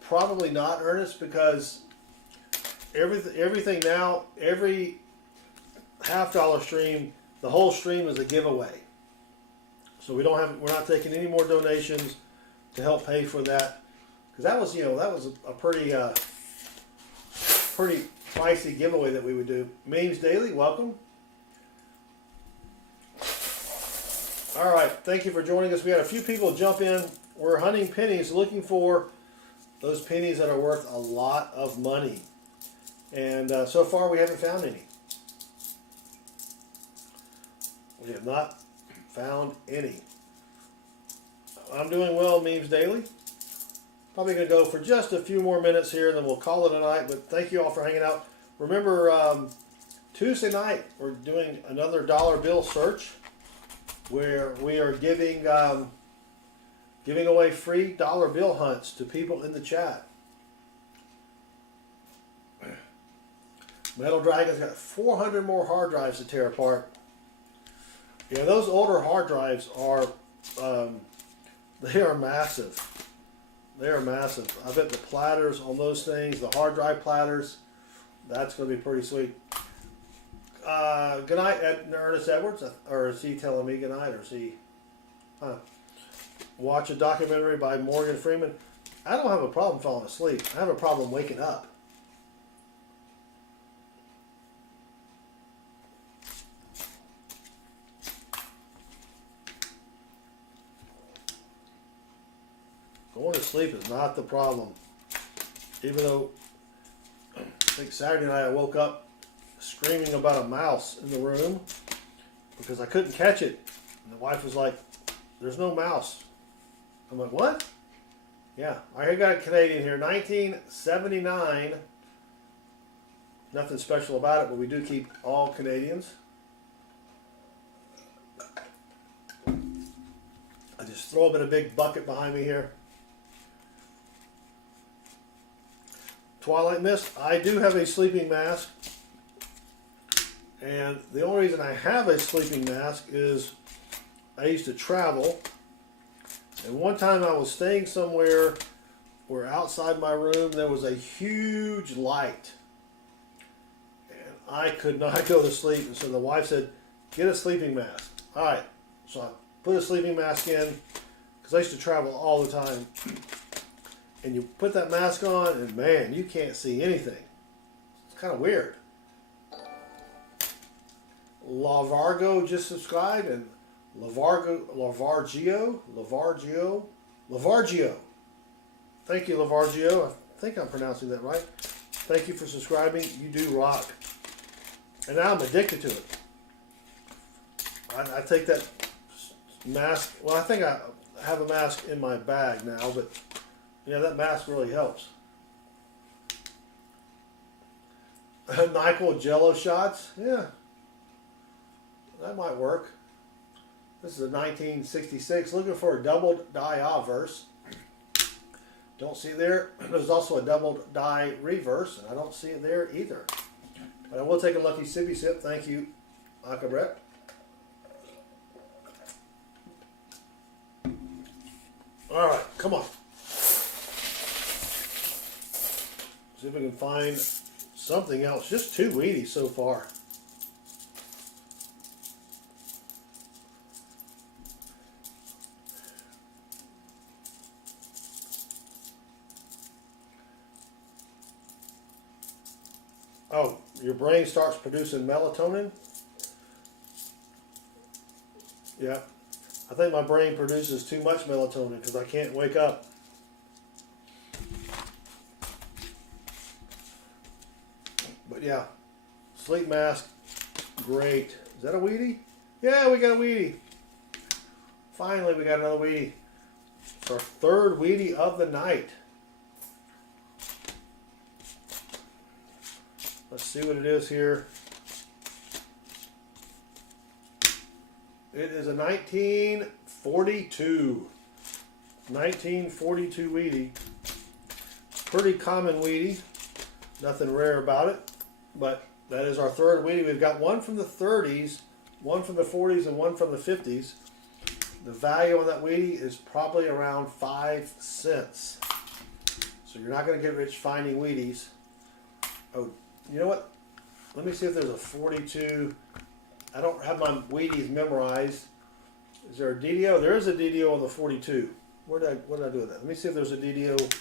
Probably not, Ernest, because everything now, every $half stream, the whole stream is a giveaway. So we're not taking any more donations to help pay for that, because that was a pretty pricey giveaway that we would do. Memes Daily, welcome. All right, thank you for joining us. We had a few people jump in. We're hunting pennies, looking for those pennies that are worth a lot of money. And so far, we haven't found any. We have not found any. I'm doing well, Memes Daily. Probably going to go for just a few more minutes here, and then we'll call it a night. But thank you all for hanging out. Remember, Tuesday night, we're doing another dollar bill search, where we are giving away free dollar bill hunts to people in the chat. Metal Dragon's got 400 more hard drives to tear apart. Yeah, those older hard drives are they are massive. They are massive. I bet the platters on those things, the hard drive platters, that's going to be pretty sweet. Good night, Ernest Edwards. Or is he telling me good night, or is he? Watch a documentary by Morgan Freeman. I don't have a problem falling asleep. I have a problem waking up. Going to sleep is not the problem. Even though I think Saturday night I woke up screaming about a mouse in the room because I couldn't catch it. And the wife was like, "There's no mouse." I'm like, "What?" Yeah, I got a Canadian here, 1979. Nothing special about it, but we do keep all Canadians. I just throw them in a big bucket behind me here. Twilight Mist, I do have a sleeping mask. And the only reason I have a sleeping mask is I used to travel. And one time I was staying somewhere where outside my room there was a huge light. And I could not go to sleep. And so the wife said, "Get a sleeping mask." All right. So I put a sleeping mask in because I used to travel all the time. And you put that mask on and man, you can't see anything. It's kind of weird. Lavargo just subscribed, and Lavargio. Thank you, Lavargio. I think I'm pronouncing that right. Thank you for subscribing. You do rock. And now I'm addicted to it. I take that mask. Well, I think I have a mask in my bag now, but yeah, that mask really helps. NyQuil Jello shots. Yeah. That might work. This is a 1966. Looking for a doubled die obverse. Don't see it there. There's also a doubled die reverse, and I don't see it there either. But I will take a lucky sippy sip. Thank you, Akabret. All right, come on. See if we can find something else. Just 2 Wheaties so far. Oh, your brain starts producing melatonin? Yeah. I think my brain produces too much melatonin because I can't wake up. But yeah, sleep mask, great. Is that a Wheatie? Yeah, we got a Wheatie. Finally, we got another Wheatie. It's our 3rd Wheatie of the night. Let's see what it is here. It is a 1942. 1942 Wheatie. Pretty common Wheatie. Nothing rare about it. But that is our 3rd Wheatie. We've got one from the 30s, one from the 40s, and one from the 50s. The value on that Wheatie is probably around 5 cents. So you're not going to get rich finding Wheaties. Oh, you know what? Let me see if there's a 42. I don't have my Wheaties memorized. Is there a DDO? There is a DDO on the 42. What did I do with that? Let me see if there's a DDO,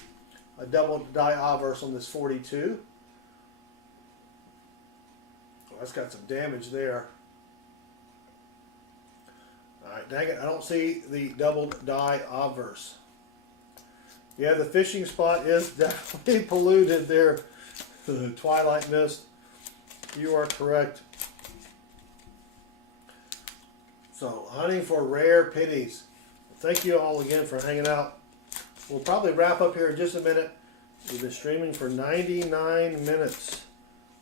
a double die obverse on this 42. Oh, that's got some damage there. All right, dang it, I don't see the double die obverse. Yeah, the fishing spot is definitely polluted there. The Twilight Mist. You are correct. So, hunting for rare pennies. Thank you all again for hanging out. We'll probably wrap up here in just a minute. We've been streaming for 99 minutes,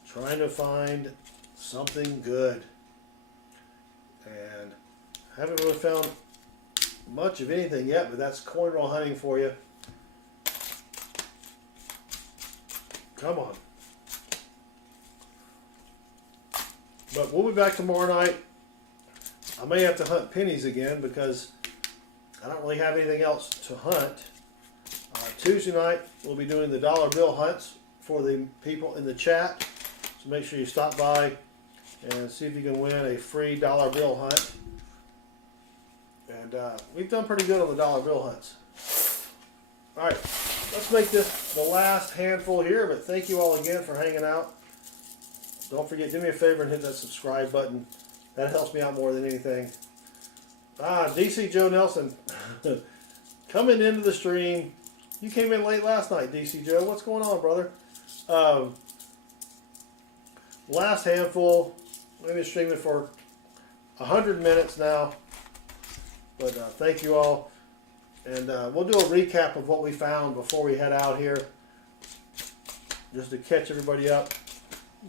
trying to find something good. And haven't really found much of anything yet, but that's coin roll hunting for you. Come on. But we'll be back tomorrow night. I may have to hunt pennies again because I don't really have anything else to hunt. Tuesday night, we'll be doing the dollar bill hunts for the people in the chat. So make sure you stop by and see if you can win a free dollar bill hunt. And we've done pretty good on the dollar bill hunts. All right, let's make this the last handful here, but thank you all again for hanging out. Don't forget, do me a favor and hit that subscribe button. That helps me out more than anything. DC Joe Nelson, coming into the stream. You came in late last night, DC Joe. What's going on, brother? Last handful. We've been streaming for 100 minutes now. But thank you all. And we'll do a recap of what we found before we head out here. Just to catch everybody up.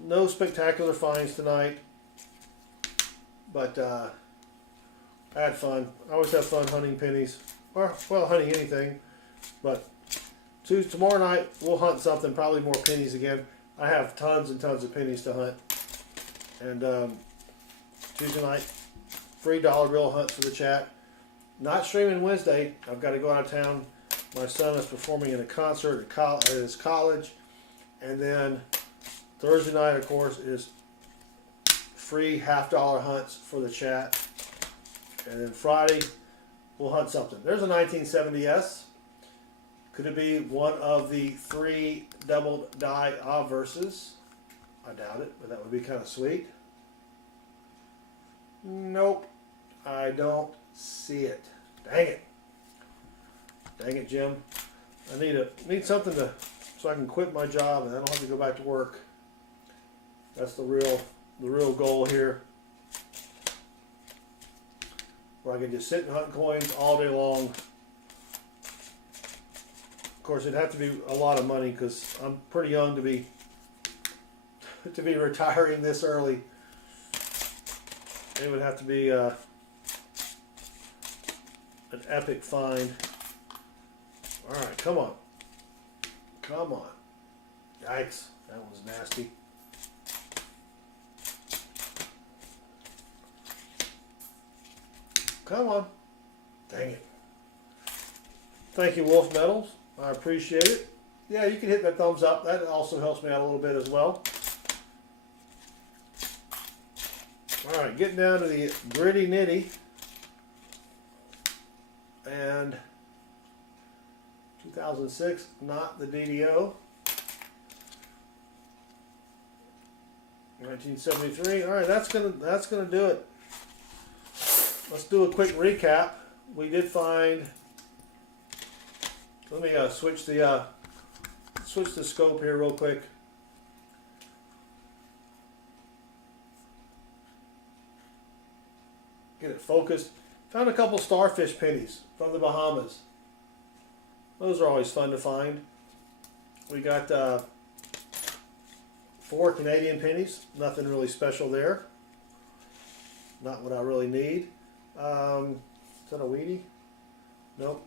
No spectacular finds tonight. But I had fun. I always have fun hunting pennies. Or, well, hunting anything. But tomorrow night, we'll hunt something. Probably more pennies again. I have tons and tons of pennies to hunt. And Tuesday night, free dollar bill hunt for the chat. Not streaming Wednesday. I've got to go out of town. My son is performing in a concert at his college. And then Thursday night, of course, is free $50 hunts for the chat. And then Friday, we'll hunt something. There's a 1970S. Could it be one of the 3 double die obverses? I doubt it, but that would be kind of sweet. Nope. I don't see it. Dang it. Dang it, Jim. I need something so I can quit my job and I don't have to go back to work. That's the real goal here. Where I can just sit and hunt coins all day long. Of course, it'd have to be a lot of money because I'm pretty young to be retiring this early. It would have to be an epic find. All right, come on. Come on. Yikes, that one's nasty. Come on. Dang it. Thank you, Wolf Metals. I appreciate it. Yeah, you can hit that thumbs up. That also helps me out a little bit as well. All right, getting down to the gritty nitty. And 2006, not the DDO. 1973. All right, that's gonna do it. Let's do a quick recap. We did find. Let me switch the scope here real quick. Get it focused. Found a couple starfish pennies from the Bahamas. Those are always fun to find. We got 4 Canadian pennies. Nothing really special there. Not what I really need. Is that a Wheatie? Nope.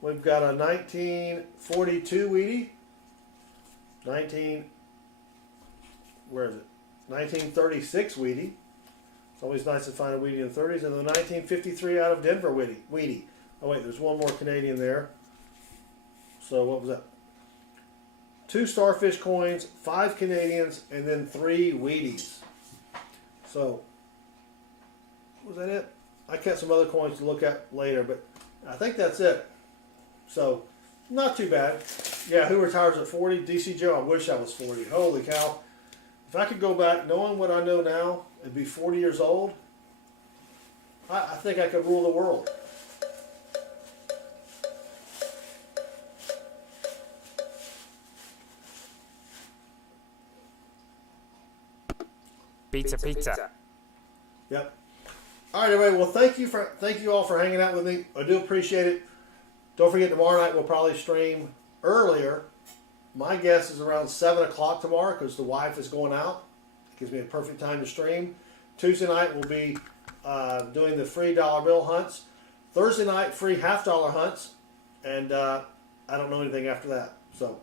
We've got a 1942 Wheatie. 1936 Wheatie. It's always nice to find a Wheatie in the 30s. And the 1953 out of Denver Wheatie. Oh wait, there's one more Canadian there. So what was that? 2 starfish coins, 5 Canadians, and then 3 Wheaties. So, was that it? I kept some other coins to look at later, but I think that's it. So, not too bad. Yeah, who retires at 40? DC Joe, I wish I was 40. Holy cow. If I could go back knowing what I know now and be 40 years old, I think I could rule the world. Pizza. Yep. All right, everybody. Well, thank you all for hanging out with me. I do appreciate it. Don't forget, tomorrow night we'll probably stream earlier. My guess is around 7 o'clock tomorrow because the wife is going out. It gives me a perfect time to stream. Tuesday night we'll be doing the free dollar bill hunts. Thursday night, free $half hunts. And I don't know anything after that. So,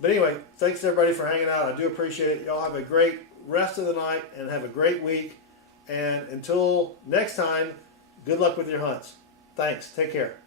but anyway, thanks everybody for hanging out. I do appreciate it. Y'all have a great rest of the night and have a great week. And until next time, good luck with your hunts. Thanks. Take care.